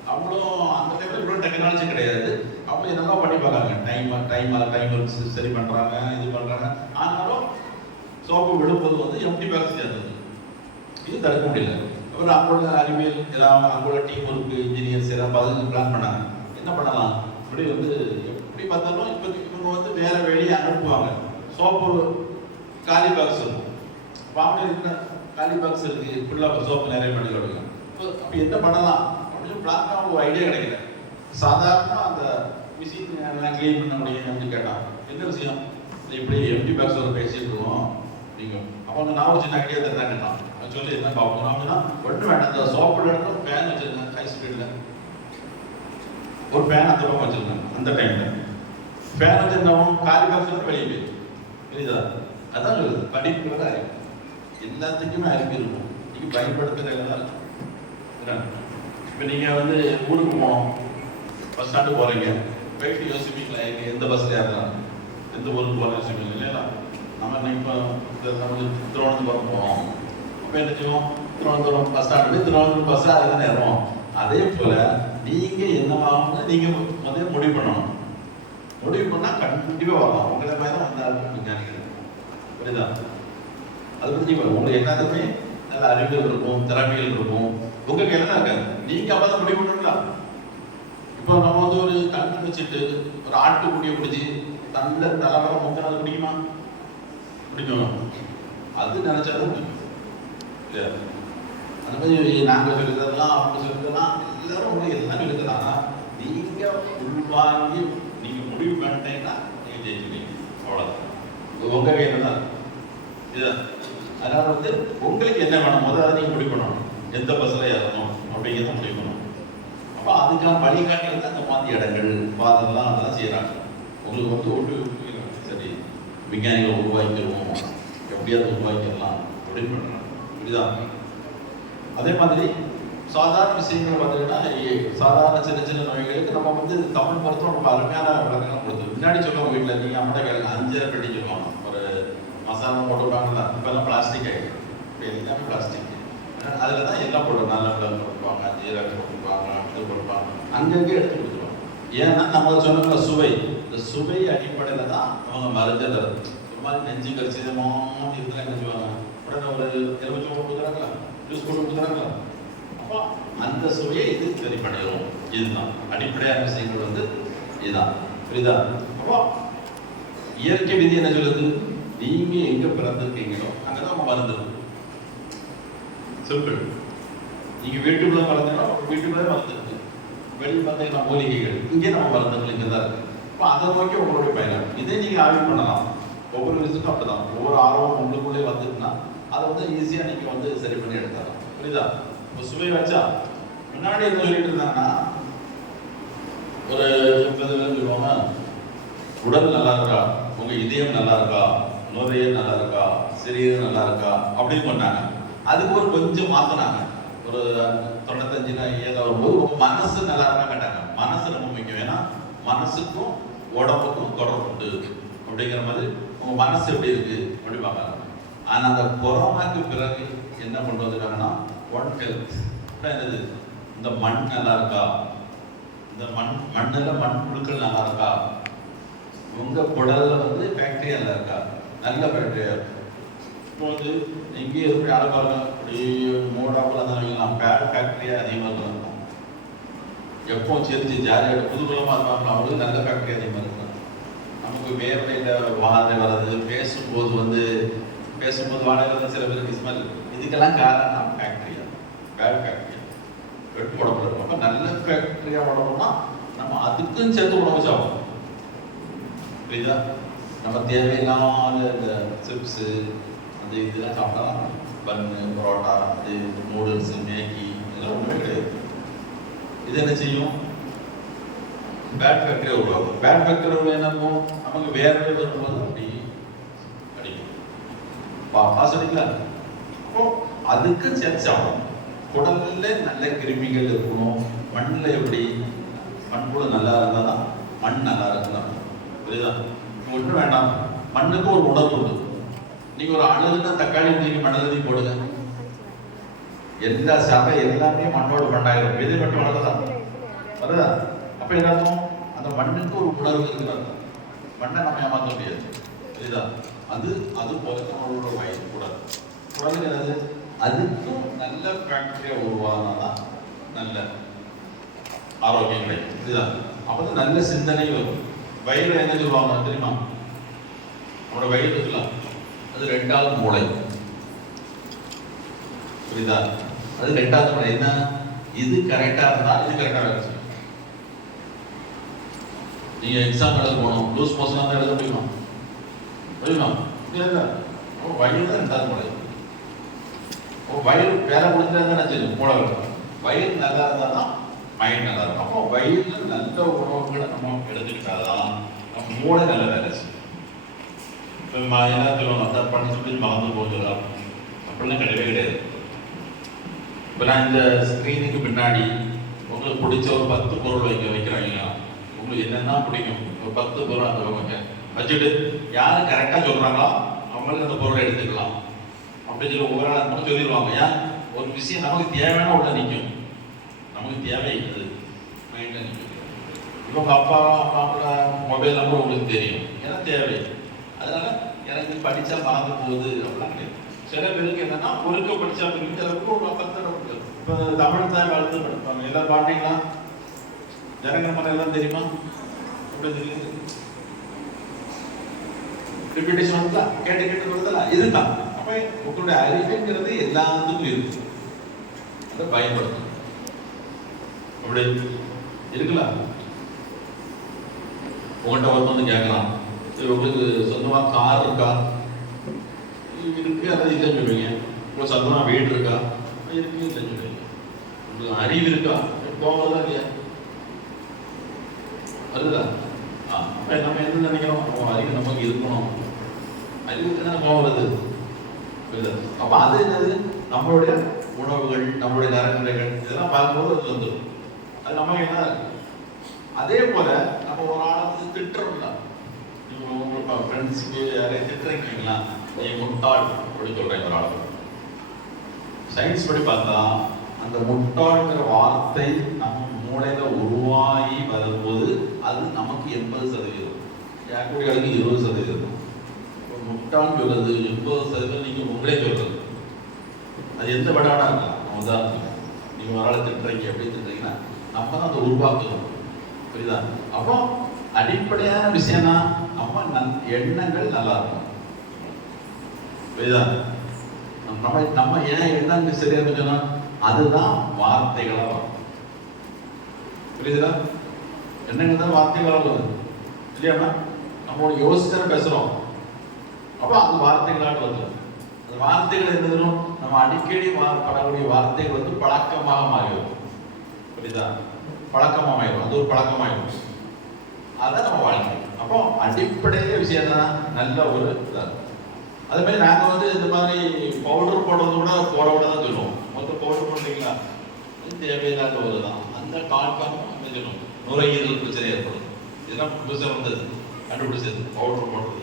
அவங்களும் அந்த டைம்ல இவ்வளோ டெக்னாலஜி கிடையாது. அவங்க என்னென்னா பண்ணி பார்க்காங்க, டைம் சரி பண்றாங்க, இது பண்றாங்க. ஆனாலும் சோப்பு விடும்போது எம்டி பாக்ஸ் சேர்ந்தது. இது தடுக்க முடியல. அப்புறம் அவங்களோட அறிவியல் ஏதாவது அவங்களோட டீம் ஒர்க்கு, இன்ஜினியர்ஸ் எல்லாம் பதில் பிளான் பண்ணாங்க. என்ன பண்ணலாம்? இப்படி எப்படி பார்த்தாலும் இப்போ இவங்க வேற வெளியே அனுப்புவாங்க. சோப்பு காலி பாக்ஸ் இருக்கும், பாம்பே இருக்கிற காலி பாக்ஸ் இருக்கு, ஃபுல்லாக சோப்பு நிறைய பண்ணி கொடுக்கலாம். அப்போ என்ன பண்ணலாம் அப்படின்னு பிளான் அவங்க ஒரு ஐடியா கிடைக்கல. சாதாரணமாக அந்த மிஷின் எல்லாம் கிளீன் பண்ண முடியும் கேட்டான். என்ன விஷயம்? இப்படி எம்டி பாக்ஸ் ஒரு பேசிட்டு இருக்கோம் நீங்கள். அப்போ அவங்க நான் ஒரு சின்ன ஐடியா தான் கேட்டான். சொல்லி என்ன பார்ப்போம் அப்படின்னா, ஒன்றும் வேண்டாம், அந்த சோப்பு இடத்துல ஃபேன் வச்சிருக்கேன் ஹை ஸ்பீடில். ஒரு ஃபேன் அந்த பக்கம் வச்சிருக்காங்க. அந்த டைம்ல ஃபேன் வந்து என்ன காலி பாக்ஸ் வெளியே போயிடும். புரியுதா? அதான் சொல்லுது படிப்புல அறிவு. எல்லாத்துக்குமே அறிவு இருக்கும். நீங்கள் பயன்படுத்துறதுல தான் இருக்கும். இப்போ நீங்கள் வந்து ஊருக்கு போகணும், பஸ் ஸ்டாண்டு போகிறீங்க, போயிட்டு யோசிப்பீங்களா எந்த பஸ்ஸில் ஏறலாம், எந்த ஊருக்கு போகலாம் யோசிப்பீங்க இல்லையா? நம்ம இப்போ நம்ம திருவனந்தபுரம் போகிறோம், அப்போ என்ன செய்வோம், திருவனந்தபுரம் பஸ் ஸ்டாண்டு போய் திருவனந்தபுரம் பஸ்ஸாக அதுதான் ஏறுவோம். அதே போல் நீங்கள் என்னவாகணும்னு நீங்கள் முதல்ல முடிவு பண்ணணும். முடிவு பண்ணால் கண்டிப்பாக வரலாம். உங்களை மாதிரி தான் வந்தாலும் விஞ்ஞானிகள். புரியுதா? அது பற்றி உங்களுக்கு எல்லாத்துக்குமே நல்ல அறிவுகள் இருக்கும், திறமைகள் இருக்கும். உங்கள் கையில் தான் இருக்காது. நீங்கள் அப்போ தான் முடிவு பண்ணுறீங்களா? இப்போ நம்ம வந்து ஒரு தண்ணி வச்சுட்டு ஒரு ஆட்டுக்குடியை பிடிச்சி தண்ணில் தலைவரை முக்கினால பிடிக்குமா? பிடிக்கும். அது நினைச்சாலும் பிடிக்கும் இல்லையா? அந்த மாதிரி நாங்கள் சொல்லித்தரலாம், அவங்க சொல்லித்தரலாம், எல்லாரும் உங்களுக்கு எல்லாம் சொல்லித்தரலாம். ஆனால் நீங்கள் உள்வாங்கி நீங்கள் முடிவு பண்ணிட்டீங்கன்னா நீங்கள் ஜெயிச்சுவீங்க. அவ்வளோதான். உங்கள் கையில் தான் இதுதான். அதனால் வந்து உங்களுக்கு என்ன வேணும் முதல்ல நீங்கள் முடிவு பண்ணணும். எந்த பஸ்ஸில் ஏறணும் அப்படிங்கிறத முடிவு பண்ணணும். அப்போ அதுக்கெல்லாம் வழிகாட்டில் தான் அந்த மாதிரி இடங்கள் பாதெல்லாம் அதெல்லாம் செய்கிறாங்க. உங்களுக்கு வந்து ஒன்று சரி விஞ்ஞானிகளை உருவாக்கிடுவோம், எப்படியாவது உருவாக்கிடலாம் அப்படின்னு பண்ணுறாங்க. இதுதான். அதே மாதிரி சாதாரண விஷயங்கள் பார்த்தீங்கன்னா சாதாரண சின்ன சின்ன நோய்களுக்கு நம்ம வந்து தமிழ் மருத்துவம் ரொம்ப அருமையான விளக்கங்கள் கொடுத்து முன்னாடி சொல்லுவோம். வீட்டில் நீங்கள் அம்மட கேளுங்க, 5 பெட்டி சொல்லுவாங்க. ஒரு மசாலா போட்டுருப்பாங்களா, இப்போல்லாம் பிளாஸ்டிக் ஆகிடும். இப்போ எல்லாமே பிளாஸ்டிக். அதில் தான் எல்லாம் போடுவோம். நல்ல விளக்கு போட்டுருவாங்க, ஜீரகம் போட்டுருப்பாங்க, இது போட்டுருப்பாங்க, அங்கங்கே எடுத்து கொடுத்துருவாங்க. ஏன்னா நம்ம சொன்ன சுவை, இந்த சுவை அடிப்படையில் தான் அவங்க மருந்து தருது. ஒரு மாதிரி நெஞ்சு கரிசிதமோ இதெல்லாம் கழிச்சுவாங்க. உடனே ஒரு எலுமிச்சை போட்டு கொடுக்குறாங்களா, ஜூஸ் போட்டு கொடுக்குறாங்களா, அப்போ அந்த சுவையை இது சரி பண்ணிடும். இதுதான் அடிப்படையான விஷயங்கள் வந்து இதுதான். புரியுதா? அப்போ இயற்கை விதி என்ன சொல்லுது, நீங்க எங்க பிறந்திருக்கீங்களோ அங்கதான் உங்க மருந்து. சிம்பிள். நீங்க வீட்டுக்குள்ள பிறந்தீங்கன்னா வீட்டுக்குள்ளே மருந்து இருக்கு. வெளியில் பார்த்தீங்கன்னா மூலிகைகள், இங்கே நம்ம மருந்துகள் இங்கே தான் இருக்கு. இப்போ அதை நோக்கி உங்களுடைய பயணம். இதே நீங்க ஆய்வு பண்ணலாம். ஒவ்வொரு விஷயத்துக்கும் அப்படிதான். ஒவ்வொரு ஆர்வம் உங்களுக்குள்ளே வந்துட்டுன்னா அதை வந்து ஈஸியாக நீங்க வந்து சரி பண்ணி எடுத்துடலாம். புரியுதா? இப்போ சுவை வச்சா முன்னாடி என்ன சொல்லிட்டு இருந்தாங்கன்னா, ஒரு சொல்லுவாங்க, உடல் நல்லா இருக்கா, உங்க இதயம் நல்லா இருக்கா, நுரையீரல் நல்லா இருக்கா, சிறுநீரகம் நல்லா இருக்கா அப்படின்னு பண்ணாங்க. அதுக்கு ஒரு கொஞ்சம் மாத்தினாங்க. ஒரு 95 வரும்போது உங்க மனசு நல்லா இருக்கா கேட்டாங்க. மனசு ரொம்ப முக்கியம். ஏன்னா மனசுக்கும் உடம்புக்கும் தொடர்பு உண்டு அப்படிங்கிற மாதிரி உங்க மனசு எப்படி இருக்கு அப்படி பார்க்கலாம். ஆனா அந்த கொரோனாக்கு பிறகு என்ன கொண்டு வந்துட்டாங்கன்னா, ஒன் ஹெல்த் என்னது, இந்த மண் நல்லா இருக்கா, இந்த மண்ணில் மண் புழுக்கள் நல்லா இருக்கா, உங்க குடல்ல வந்து பாக்டீரியா நல்லா இருக்கா, நல்ல பாக்டீரியா இருக்கு. இப்போ வந்து எங்கேயும் எப்படி ஆள பாருங்க, அப்படி மூடாப்புல தான் பேட் பாக்டீரியா அதிகமாக இருக்கும். எப்போ சிரிச்சு ஜாலியாக புதுகுலமாக இருப்பாங்க, அவங்களுக்கு நல்ல பாக்டீரியா அதிகமாக இருக்கும். நமக்கு வேர்வையில் வாழை வர்றது, பேசும்போது வாழை வர்றது சில பேருக்கு ஸ்மெல், இதுக்கெல்லாம் காரணம் பாக்டீரியா, பேட் பாக்டீரியா வெட்டு உடம்புல இருக்கும். அப்போ நல்ல பாக்டீரியா உடம்புனா நம்ம அதுக்கும் சேர்த்து உணவு சாப்பிடணும். புரியுதா? நம்ம தேவையில்லாம இந்த சிப்ஸு அந்த இதெல்லாம் சாப்பிடலாம். பன்னு, பரோட்டா, அது நூடுல்ஸு, மேகி இதெல்லாம் ஒன்றுமே கிடையாது. இது என்ன செய்யும், பேட் பாக்டீரியா உருவாகும். பேட் பாக்டீரியா என்ன பண்ணும், நமக்கு வேர்வை வரும்போது அப்படி அடிக்கும், பாஸ் அடிக்கலாம். அப்போ அதுக்கு சேர்த்து சாப்பிடணும். குடல்ல நல்ல கிருமிகள் இருக்கணும். மண்ணில் எப்படி, மண்புழு நல்லா இருந்தால் தான் மண் நல்லா இருக்குதான். புரியுதா? ஒன்றும் வேண்டாம், மண்ணுக்கு ஒரு உணர்வு உண்டு. நீங்க ஒரு அழுகுனா தக்காளி நீங்க மண்ணெழுதி போடுங்க, எல்லா சபை எல்லாமே மண்ணோடு மண்ணாயிரும். விதை மட்டும் வளர்தான் வருதா? அப்ப என்ன அர்த்தம், அந்த மண்ணுக்கு ஒரு உணர்வு இருக்கிறாங்க. மண்ணை நம்ம ஏமாற்ற முடியாது. புரியுதா? அது போலத்தோட வயது கூடாது. குடலுக்கு என்னது, அதுக்கும் நல்ல பாக்டீரியா உருவானாதான் நல்ல ஆரோக்கியம் கிடைக்கும். புரியுதா? அப்போ நல்ல சிந்தனை வரும். வயிறு என்ன சொல்லுவாங்க தெரியுமா, நம்மளோட வயிறு இருக்கலாம், அது 2வது மூளை. புரியுதா? அது 2வது மூளை. என்ன, இது கரெக்டா இருந்தா இது கரெக்டா வேலை செய்யும். நீங்க எக்ஸாம் எழுத போகணும், லூஸ் மோஷன் தான் எழுத முடியுமா? முடியுமா? வயிறு தான் 2வது மூளை. வயிறு வேலை கொடுத்தா என்ன செய்யும், மூளை வயிறு நல்லா இருந்தா தான் மைண்ட் நல்லா இருக்கும். அப்போ வயிறுல நல்ல உணவுகளை நம்ம எடுத்துக்கிட்டாதான் நம்ம மூளை நல்ல வேலை செய்யும். என்ன சொல்லுவாங்க, அதை பண்ணி சொல்லி மறந்து போகலாம். அப்ப அப்படிலாம் கிடையவே கிடையாது. இப்போ நான் இந்த ஸ்க்ரீனுக்கு பின்னாடி உங்களுக்கு பிடிச்ச ஒரு 10 பொருள் வைக்கிறாங்க. உங்களுக்கு என்னென்ன பிடிக்கும் ஒரு 10 பொருள் அந்த பக்கம் வச்சுட்டு யார் கரெக்டாக சொல்கிறாங்களோ அவங்களுக்கு அந்த பொருளை எடுத்துக்கலாம் அப்படின்னு சொல்லி ஒவ்வொரு நாள் மட்டும் சொல்லிடுவாங்க. ஏன் ஒரு விஷயம் நமக்கு தேவையான உள்ள நிற்கும், நமக்கு தேவை இருக்குது மைண்டில் நிற்கும். இப்போ உங்கள் அப்பாவோட மொபைல் நம்பர் உங்களுக்கு தெரியும், ஏன்னா தேவை. அதனால எனக்கு படித்தா மறந்து போகுது அப்படிலாம் கிடையாது. சில பேருக்கு என்னன்னா ஒருக்க படித்தா சில பேருக்கு ஒரு 10 தடவை முடியாது. இப்போ தமிழ் தான் வளர்த்து படிப்பாங்க. எல்லாம் பாட்டீங்களா? ஜனகணமன எல்லாம் தெரியுமா? ரிப்பீட்டேஷன் வருதா? கேட்டு கேட்டு வருதா? இதுதான். அப்போ உங்களுடைய அறிவுங்கிறது எல்லாத்துக்கும் இருக்கு, அதை பயன்படுத்தும். அப்படி இருக்கலாம். உங்கள்கிட்ட வந்து கேட்கலாம், உங்களுக்கு சொந்தமாக கார் இருக்கா? இருக்கு, அதை இல்லைன்னு சொல்லுவீங்க. உங்களுக்கு சொந்தமாக வீடு இருக்கா? இருக்கு, இல்லைன்னு சொல்லுவீங்க. உங்களுக்கு அறிவு இருக்கா? போகிறதா இல்லையா? வருதா? அப்போ நம்ம என்ன நினைக்கிறோம்? அறிவு நமக்கு இருக்கணும், அறிவுக்கு தான் போகிறது. அப்போ அது என்னது? நம்மளுடைய உணவுகள், நம்மளுடைய நரமுறைகள் இதெல்லாம் பார்க்கும்போது அது வந்துடும். அது நம்ம என்ன? அதே போல நம்ம ஒரு ஆளை வந்து திட்டுறோம்ல, உங்க ஃப்ரெண்ட்ஸுக்கு யாரையும் திட்டுறீங்களா? நீ முட்டாள் அப்படின்னு சொல்றேன் ஒரு ஆள். சயின்ஸ் படி பார்த்தா அந்த முட்டாள்ங்கிற வார்த்தை நம்ம மூளையில உருவாகி வரும்போது அது நமக்கு 80%, யாருடைய 20%. முட்டாள்னு சொல்றது 80% நீங்க உங்களே சொல்றது. அது எந்த விடாடா இருக்கலாம். நம்ம உதாரணத்துக்கு நீங்க ஒரு ஆளை திட்டுறீங்க, எப்படி திட்டுறீங்கன்னா நம்ம தான் அதை உருவாக்குறோம். புரியுதா? அப்போ அடிப்படையான விஷயம்னா நம்ம எண்ணங்கள் நல்லா இருக்கும். புரியுதா? நம்ம ஏன் எண்ணங்கள் சரியா சொன்னா அதுதான் வார்த்தைகளா வரும். புரியுதா? எண்ணங்கள் தான் வார்த்தைகளா வருது இல்லையாமா? நம்ம ஒரு யோசிச்சு பேசுறோம், அப்போ அது வார்த்தைகளாக வந்துடும். அந்த வார்த்தைகள் என்னதும் நம்ம அடிக்கடி படக்கூடிய வார்த்தைகள் வந்து பழக்கமாக மாறிடும். புரியுதா? பழக்கமாக ஆயிடும், அது ஒரு பழக்கமாயிடும். அதான் நம்ம வாழ்க்கை. அப்போ அடிப்படையில விஷயம் தான் நல்ல ஒரு இதாக. அதே மாதிரி நாங்கள் வந்து இந்த மாதிரி பவுடர் போடுறத விட போட விட தான் சொல்லுவோம். மொத்தம் பவுடர் போடுறீங்களா, தேவையில்லாத ஒரு தான் அந்த கால்காலம் சொல்லுவோம். நுரையீரல் பிரச்சனை ஏற்படும். இதெல்லாம் புதுசாக வந்தது, கண்டுபிடிச்சது பவுடர் போடுறது.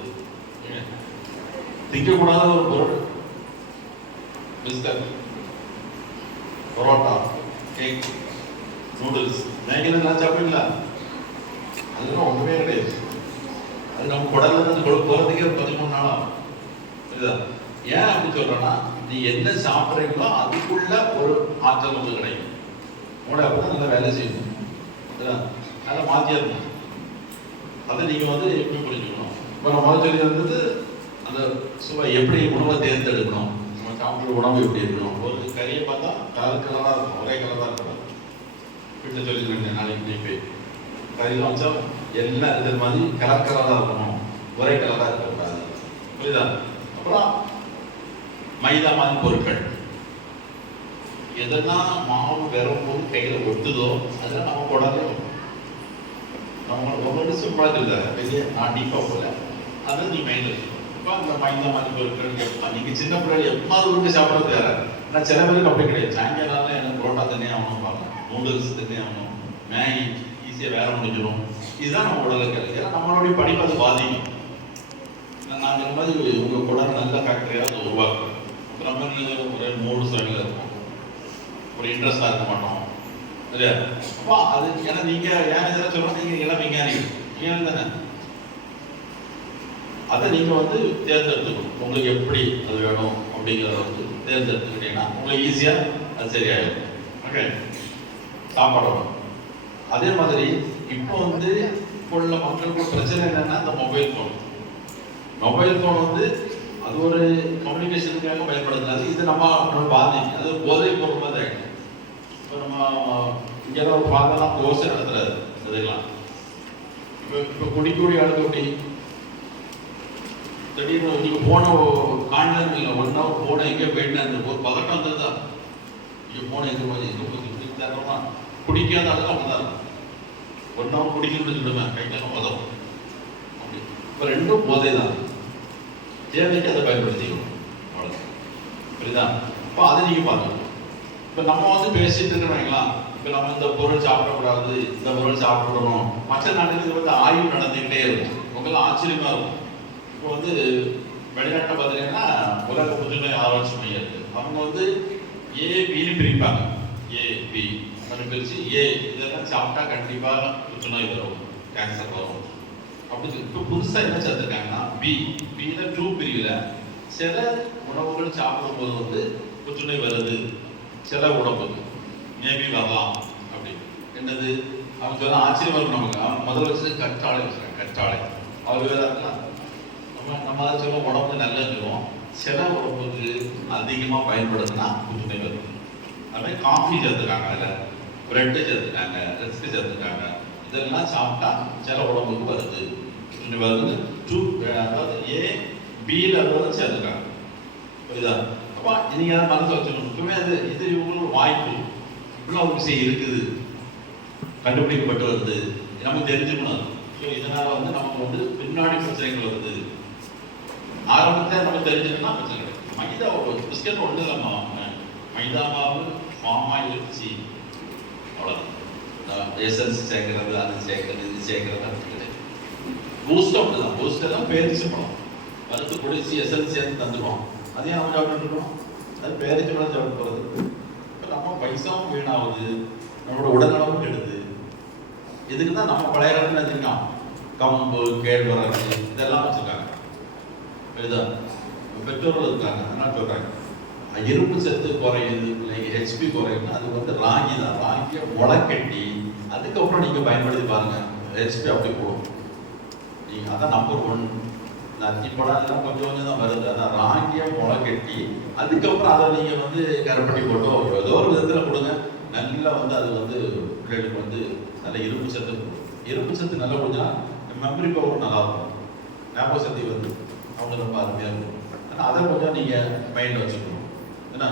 திங்கக்கூடாத ஒரு பொருள் பிஸ்கட், பரோட்டா, கேக், நூடுல்ஸ், மேகிலாம் சாப்பிடுங்களா? அதெல்லாம் ஒன்றுமே கிடையாது. அது நம்ம குடல்ல இருந்து போகிறதுக்கே 13 நாள் ஆகும். இதுதான் ஏன் அப்படி சொல்றேன்னா, நீ என்ன சாப்பிட்றீங்களோ அதுக்குள்ள ஒரு ஆற்றல் உங்களுக்கு கிடைக்கும். உங்களோட அப்பதான் நல்லா வேலை செய்யணும், அதை மாற்றிடணும். அதை நீங்கள் வந்து எப்படி புரிஞ்சுக்கணும்? இப்போ நம்ம முதல் சொல்லி வந்தது அந்த சுவை, எப்படி உணவை தேர்ந்தெடுக்கணும், நம்ம சாப்பிட்ற உணவு எப்படி இருக்கணும். ஒரு கறியை பார்த்தா கலர் கலராக இருக்கும், ஒரே கலராக இருக்கணும். வீட்டில் சொல்லிக்கிறேன் நாளைக்கு போய் கறியெல்லாம் வச்சா எல்லாம் இருக்கிற மாதிரி கலர் கலராக இருக்கணும், ஒரே கலராக இருக்கக்கூடாது. புரியுதா? அப்புறம் மைதா மாதிரி பொருட்கள் எதெல்லாம் மாவு வரும்போது கையில் ஒட்டுதோ அதெல்லாம் நம்ம கூடாது. நம்ம ஒவ்வொரு சிம்பிளாக இருந்தாங்க பெரிய நான் டீப்பாக போல அதை நீ மைண்ட் வச்சுக்கணும். இப்போ அந்த மைதா மாதிரி பொருட்கள் நீங்கள் சின்ன பிள்ளைகள் எப்போது விட்டு சாப்பிட்றது வேற. ஆனால் சில பேருக்கு அப்படி கிடையாது. சாயங்காலம் எனக்கு புரோட்டா தண்ணி ஆகணும், பார்க்கலாம் நூடுல்ஸ் தண்ணி ஆகணும், மேகி ஈஸியாக வேலை முடிஞ்சிடும். இதுதான் நம்ம உடலுக்கு. ஏன்னா நம்மளுடைய படிப்பு அது பாதிக்கும். நான் இந்த மாதிரி உங்கள் குடல் நல்ல ஃபேக்டரியாக அதை உருவாக்கும். நம்ம ஒரு மூடு சமையல் இருக்கும், ஒரு இன்ட்ரெஸ்டாக இருக்க மாட்டோம் இல்லையா? அப்போ அது ஏன்னா நீங்கள் ஏன் இதெல்லாம் சொல்கிறோம், நீங்கள் எல்லாம் விஞ்ஞானிகள், விஞ்ஞானி தானே. அதை நீங்கள் வந்து தேர்ந்தெடுத்துக்கணும். உங்களுக்கு எப்படி அது வேணும் அப்படிங்கிறத வந்து தேர்ந்தெடுத்துக்கிட்டீங்கன்னா உங்களுக்கு ஈஸியாக அது சரியாயிடும். ஓகே, சாப்பாடு. அதே மாதிரி இப்போ வந்து இப்போ உள்ள மக்களுக்கு பிரச்சனை என்னன்னா இந்த மொபைல் ஃபோன். மொபைல் ஃபோன் வந்து அது ஒரு கம்யூனிகேஷனுக்காக பயன்படுத்துறது. இது நம்ம பாதிக்கும். அது போதை பொருள் மாதிரி ஆகிடும். இப்போ நம்ம இங்கெல்லாம் ஒரு பார்த்தலாம் கோர்ஸ் நடத்துறாரு இதுக்கெல்லாம். இப்போ குடிக்கூடிய ஆளுக்கு அப்படி திடீர்னு நீங்கள் போன காணலாம் இல்லை, 1 hour போன எங்கேயோ போயிட்டு அந்த ஒரு பதட்டம் வந்தது தான். இங்கே போன எங்கே போய் எங்கே போய் தரமா குடிக்காத ஆளுக்கு அப்படிதான் இருக்கும். 1 hour குடிக்கணும்னு சொல்லுவேன், கைக்கான பதம் அப்படி. இப்போ ரெண்டும் போதை தான். தேவைக்கு அதை பயன்படுத்திக்கணும். அவ்வளோ புரியுதா? இப்போ அதை நீங்க பாருங்க. இப்போ நம்ம வந்து பேசிட்டு இருக்கிறோங்களா, இப்போ நம்ம இந்த பொருள் சாப்பிடக்கூடாது, இந்த பொருள் சாப்பிடணும், மற்ற நாடுகளுக்கு வந்து ஆய்வு நடந்துகிட்டே இருக்கும். உங்களுக்கு ஆச்சரியமா இருக்கும். இப்போ வந்து வெளிநாட்டில் பார்த்தீங்கன்னா உலக புற்றுநோய் ஆராய்ச்சி மையம் இருக்கு. அவங்க வந்து ஏபின்னு பிரிப்பாங்க. ஏபி பிரிச்சு இதெல்லாம் சாப்பிட்டா கண்டிப்பாக புற்றுநோய் வரும், கேன்சர் வரும். அப்படி இப்போ புதுசாக என்ன சேர்த்துருக்காங்கன்னா பில 2 பிரிவில் சில உணவுகள் சாப்பிடும்போது வந்து புற்றுநோய் வருது, சில உணவுக்கு மேபி வரலாம் அப்படி. என்னது அவங்க சொல்ல ஆச்சரியமா இருக்கும் நமக்கு. அவங்க முதல்ல வச்சு கற்றாழை வச்சுருக்காங்க. கற்றாழை அவர் வேறாக்கலாம் நம்ம அதை சொல்ல உடம்புக்கு நல்லது சொல்லுவோம். சில உடம்புக்கு அதிகமாக பயன்படுத்தினா புற்றுநோய் வரும். அதுமாதிரி காஃபி சேர்த்துருக்காங்க, அதில் பிரெட்டு சேர்த்துருக்காங்க, ரஸ்க்கு சேர்த்துருக்காங்க. இதெல்லாம் சாப்பிட்டா சில உடம்புக்கு வருது, புற்றுநோய் வருது. அதாவது பியில் அதாவது சேர்த்துருக்காங்க. புரியுதா? அப்போ நீங்கள் அதை மனசில் வச்சுக்கணும். முக்கியமே இது இவங்களுக்கு வாய்ப்பு இப்படிலாம் ஒரு விஷயம் இருக்குது, கண்டுபிடிக்கப்பட்டு வருது, நமக்கு தெரிஞ்சுக்கணும். ஸோ இதனால் வந்து நமக்கு வந்து பின்னாடி பிரச்சனைகள் வருது. ஆரம்பத்தில் நம்ம தெரிஞ்சுக்கணும்னா பிரச்சனை கிடையாது. மைதா ஒரு பிஸ்கட் ஒன்று இல்லைம்மா, மைதா மாவு, பாமாயில் இருந்துச்சு, அவ்வளோதான். எசன்ஸ் சேர்க்கறது, அது சேர்க்கறது, இது சேர்க்கறது அப்படி கிடையாது. பூஸ்ட் அப்படி தான். பூஸ்டெல்லாம் பேரிச்சு பழம் வறுத்து குடிச்சு எசன்ஸ் சேர்த்து தந்துடுவோம். அதையும் நம்ம சாப்பிட்டு இருக்கணும். அது பேரிச்சு பழம் சாப்பிட்டு போகிறது. இப்போ நம்ம பைசாவும் வீணாகுது, நம்மளோட உடல்நலமும் கெடுது. இதுக்கு தான் நம்ம பழைய காலத்தில் வச்சுருக்கோம். கம்பு, கேழ்வரகு இதெல்லாம் வச்சுருக்காங்க. புரியுதா? பெற்றோர்கள் இருக்காங்க, அதனால் சொல்கிறாங்க இரும்பு சத்து குறையுது, இல்லைங்க ஹெச்பி குறையுதுன்னா அது வந்து ராகி தான். ராகியை முளைக்கட்டி அதுக்கப்புறம் நீங்கள் பயன்படுத்தி பாருங்கள், ஹெச்பி அப்படி போகும். நீங்கள் அதான் நம்பர் 1. நத்தி படம் எல்லாம் கொஞ்சம் கொஞ்சம் தான் வருது. அதான் ராகியை முளைக்கட்டி அதுக்கப்புறம் அதை நீங்கள் வந்து கருப்பட்டி போட்டோ ஏதோ ஒரு விதத்தில் கொடுங்க. நல்லா வந்து அது வந்து பிள்ளைகளுக்கு வந்து நல்ல இரும்பு சத்து நல்லா கொடுத்தா மெமரி பவர் நல்லா இருக்கும், ஞாபக சக்தி வந்து அவங்க ரொம்ப அருமையாக இருக்கும். ஆனால் அதை கொஞ்சம் நீங்கள் மைண்டில் வச்சுக்கணும். என்ன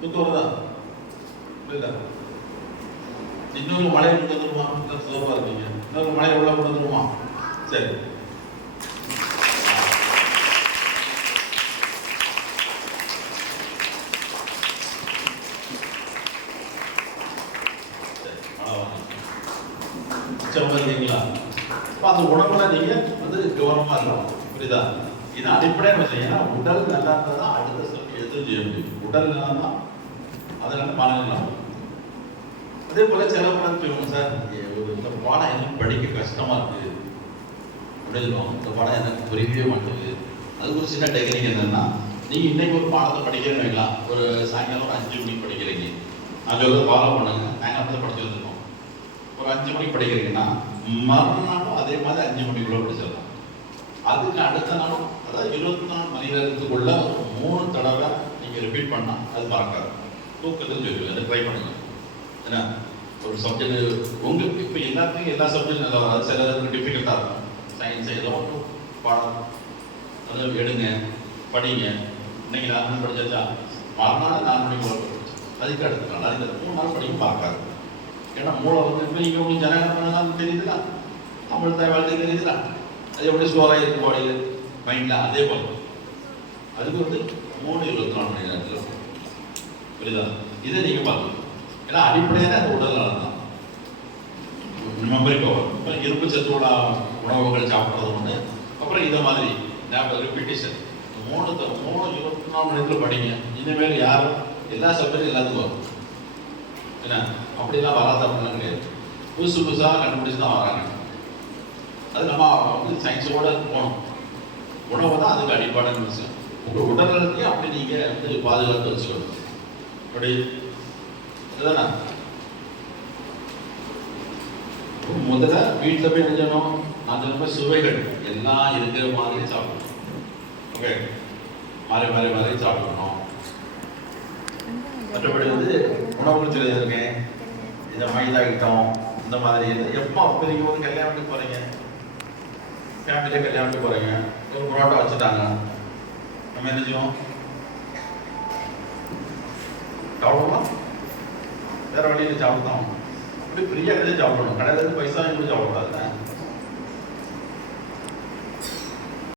தூக்கம் தான் இல்லை, இன்னொரு மழையை கொண்டு வந்துருமா? இல்லை சுலபமாக இருக்கீங்க, இன்னொரு மழையை உள்ள கொண்டு வந்துருமா? சரி, இருக்கீங்களா? இப்போ அந்த உணவுல நீங்க வந்து கவனமா இருக்கணும். புரியுதா? இது அடிப்படையான விஷயம். ஏன்னா உடல் நல்லா இருந்தால் தான் அடுத்த ஸ்டெப் எதுவும் செய்ய முடியும். உடல் நல்லா தான் அதனால மனநலம். அதே போல சில படம் சொல்லுவாங்க, சார் இந்த பாடம் எனக்கு படிக்க கஷ்டமா இருக்கு அப்படின்னு சொல்லுவாங்க. இந்த பாடம் எனக்கு புரியவே மாட்டேங்குது. அதுக்கு ஒரு சின்ன டெக்னிக் என்னன்னா, நீங்க இன்னைக்கு ஒரு பாடத்தை படிக்கிறேன்னு வைக்கலாம். ஒரு சாயங்காலம் ஒரு 5 மணிக்கு படிக்கிறீங்க. நான் சொல்ல ஃபாலோ பண்ணுங்க. நாங்கள் அப்படி படிச்சு வந்திருக்கோம். ஒரு 5 மணிக்கு படிக்கிறீங்கன்னா மறுநாளும் அதே மாதிரி 5 மணிக்குள்ள படிச்சிடலாம். அதுக்கு அடுத்த நாளும் அதாவது 24 மணி நேரத்துக்குள்ள 3 தடவை நீங்கள் ரிப்பீட் பண்ணால் அது மறக்காது. தூக்கத்தில் சொல்லுவேன், ட்ரை பண்ணுங்க. ஏன்னா ஒரு சப்ஜெக்ட் உங்களுக்கு இப்போ எல்லாத்துக்கும் எல்லா சப்ஜெக்டும் நல்லா வராது, சில டிஃபிகல்ட்டாக இருக்கும். சயின்ஸ் ஏதோ ஒன்று பாடம் அதை எடுங்க, படிங்க. இன்னைக்கு 4 மணி படிச்சாச்சா, மறுநாள் 4 மணிக்கு அதுக்கு அடுத்த நாள் அதுக்கு 3 நாள் படிக்க மறக்காது. ஏன்னா மூளை வந்து இப்போ நீங்கள் உங்களுக்கு ஜனகண பண்ணலாம் தெரியுதுல, தமிழ் தாய் வாழ்க்கை தெரியுதுல, அது எப்படி ஸ்டோராக இருக்கும் பாடியில் மைண்டில். அதே போல் அதுக்கு வந்து 3-24 மணி நேரத்தில் புரியுதா? இதை நீங்கள் பார்க்கணும். ஏன்னா அடிப்படையான அந்த உடல் நலம் தான் மெமரி பவர். இப்போ இரும்பு சத்தோட உணவுகள் சாப்பிட்றது ஒன்று. அப்புறம் இதை மாதிரி ரிப்பீட்டேஷன் 3-24 மணி நேரத்தில் படிங்க. இனிமேல் யாரும் எல்லா சப்ஜெக்டும் எல்லாத்துக்கும் வரும். என்ன அப்படிலாம் வராத அப்படிலாம் கிடையாது. புதுசாக கண்டுபிடிச்சு தான் வராங்க. அது நம்ம வந்து சயின்ஸோட போகணும். உணவு தான் அதுக்கு அடிப்படையான விஷயம். உங்கள் உடல்நலத்தையும் அப்படி நீங்கள் வந்து பாதுகாத்து வச்சுக்கணும். அப்படி இதுதானே முதல்ல வீட்டில் போய் நினைச்சணும். அந்த மாதிரி சுவைகள் எல்லாம் இருக்கிற மாதிரி சாப்பிடணும். ஓகே, மாறி மாறி மாறி சாப்பிடணும். மற்றபடி வந்து உணவுகள் சொல்லியிருக்கேன், இந்த மைதா ஐட்டம் இந்த மாதிரி எப்போ அப்போ நீங்கள் ஒரு கல்யாணத்துக்கு போகிறீங்க, ஃபேமிலியில் கல்யாணத்துக்கு போகிறீங்க, ஒரு புரோட்டா வச்சுட்டாங்க, நம்ம என்ன செய்வோம்? சாப்பிடுவோம், வேறு வழியில் சாப்பிட்டோம். அப்படி ஃப்ரீயாக சாப்பிடணும். கடையில் இருந்து பைசா கூட சாப்பிடக்கூடாது.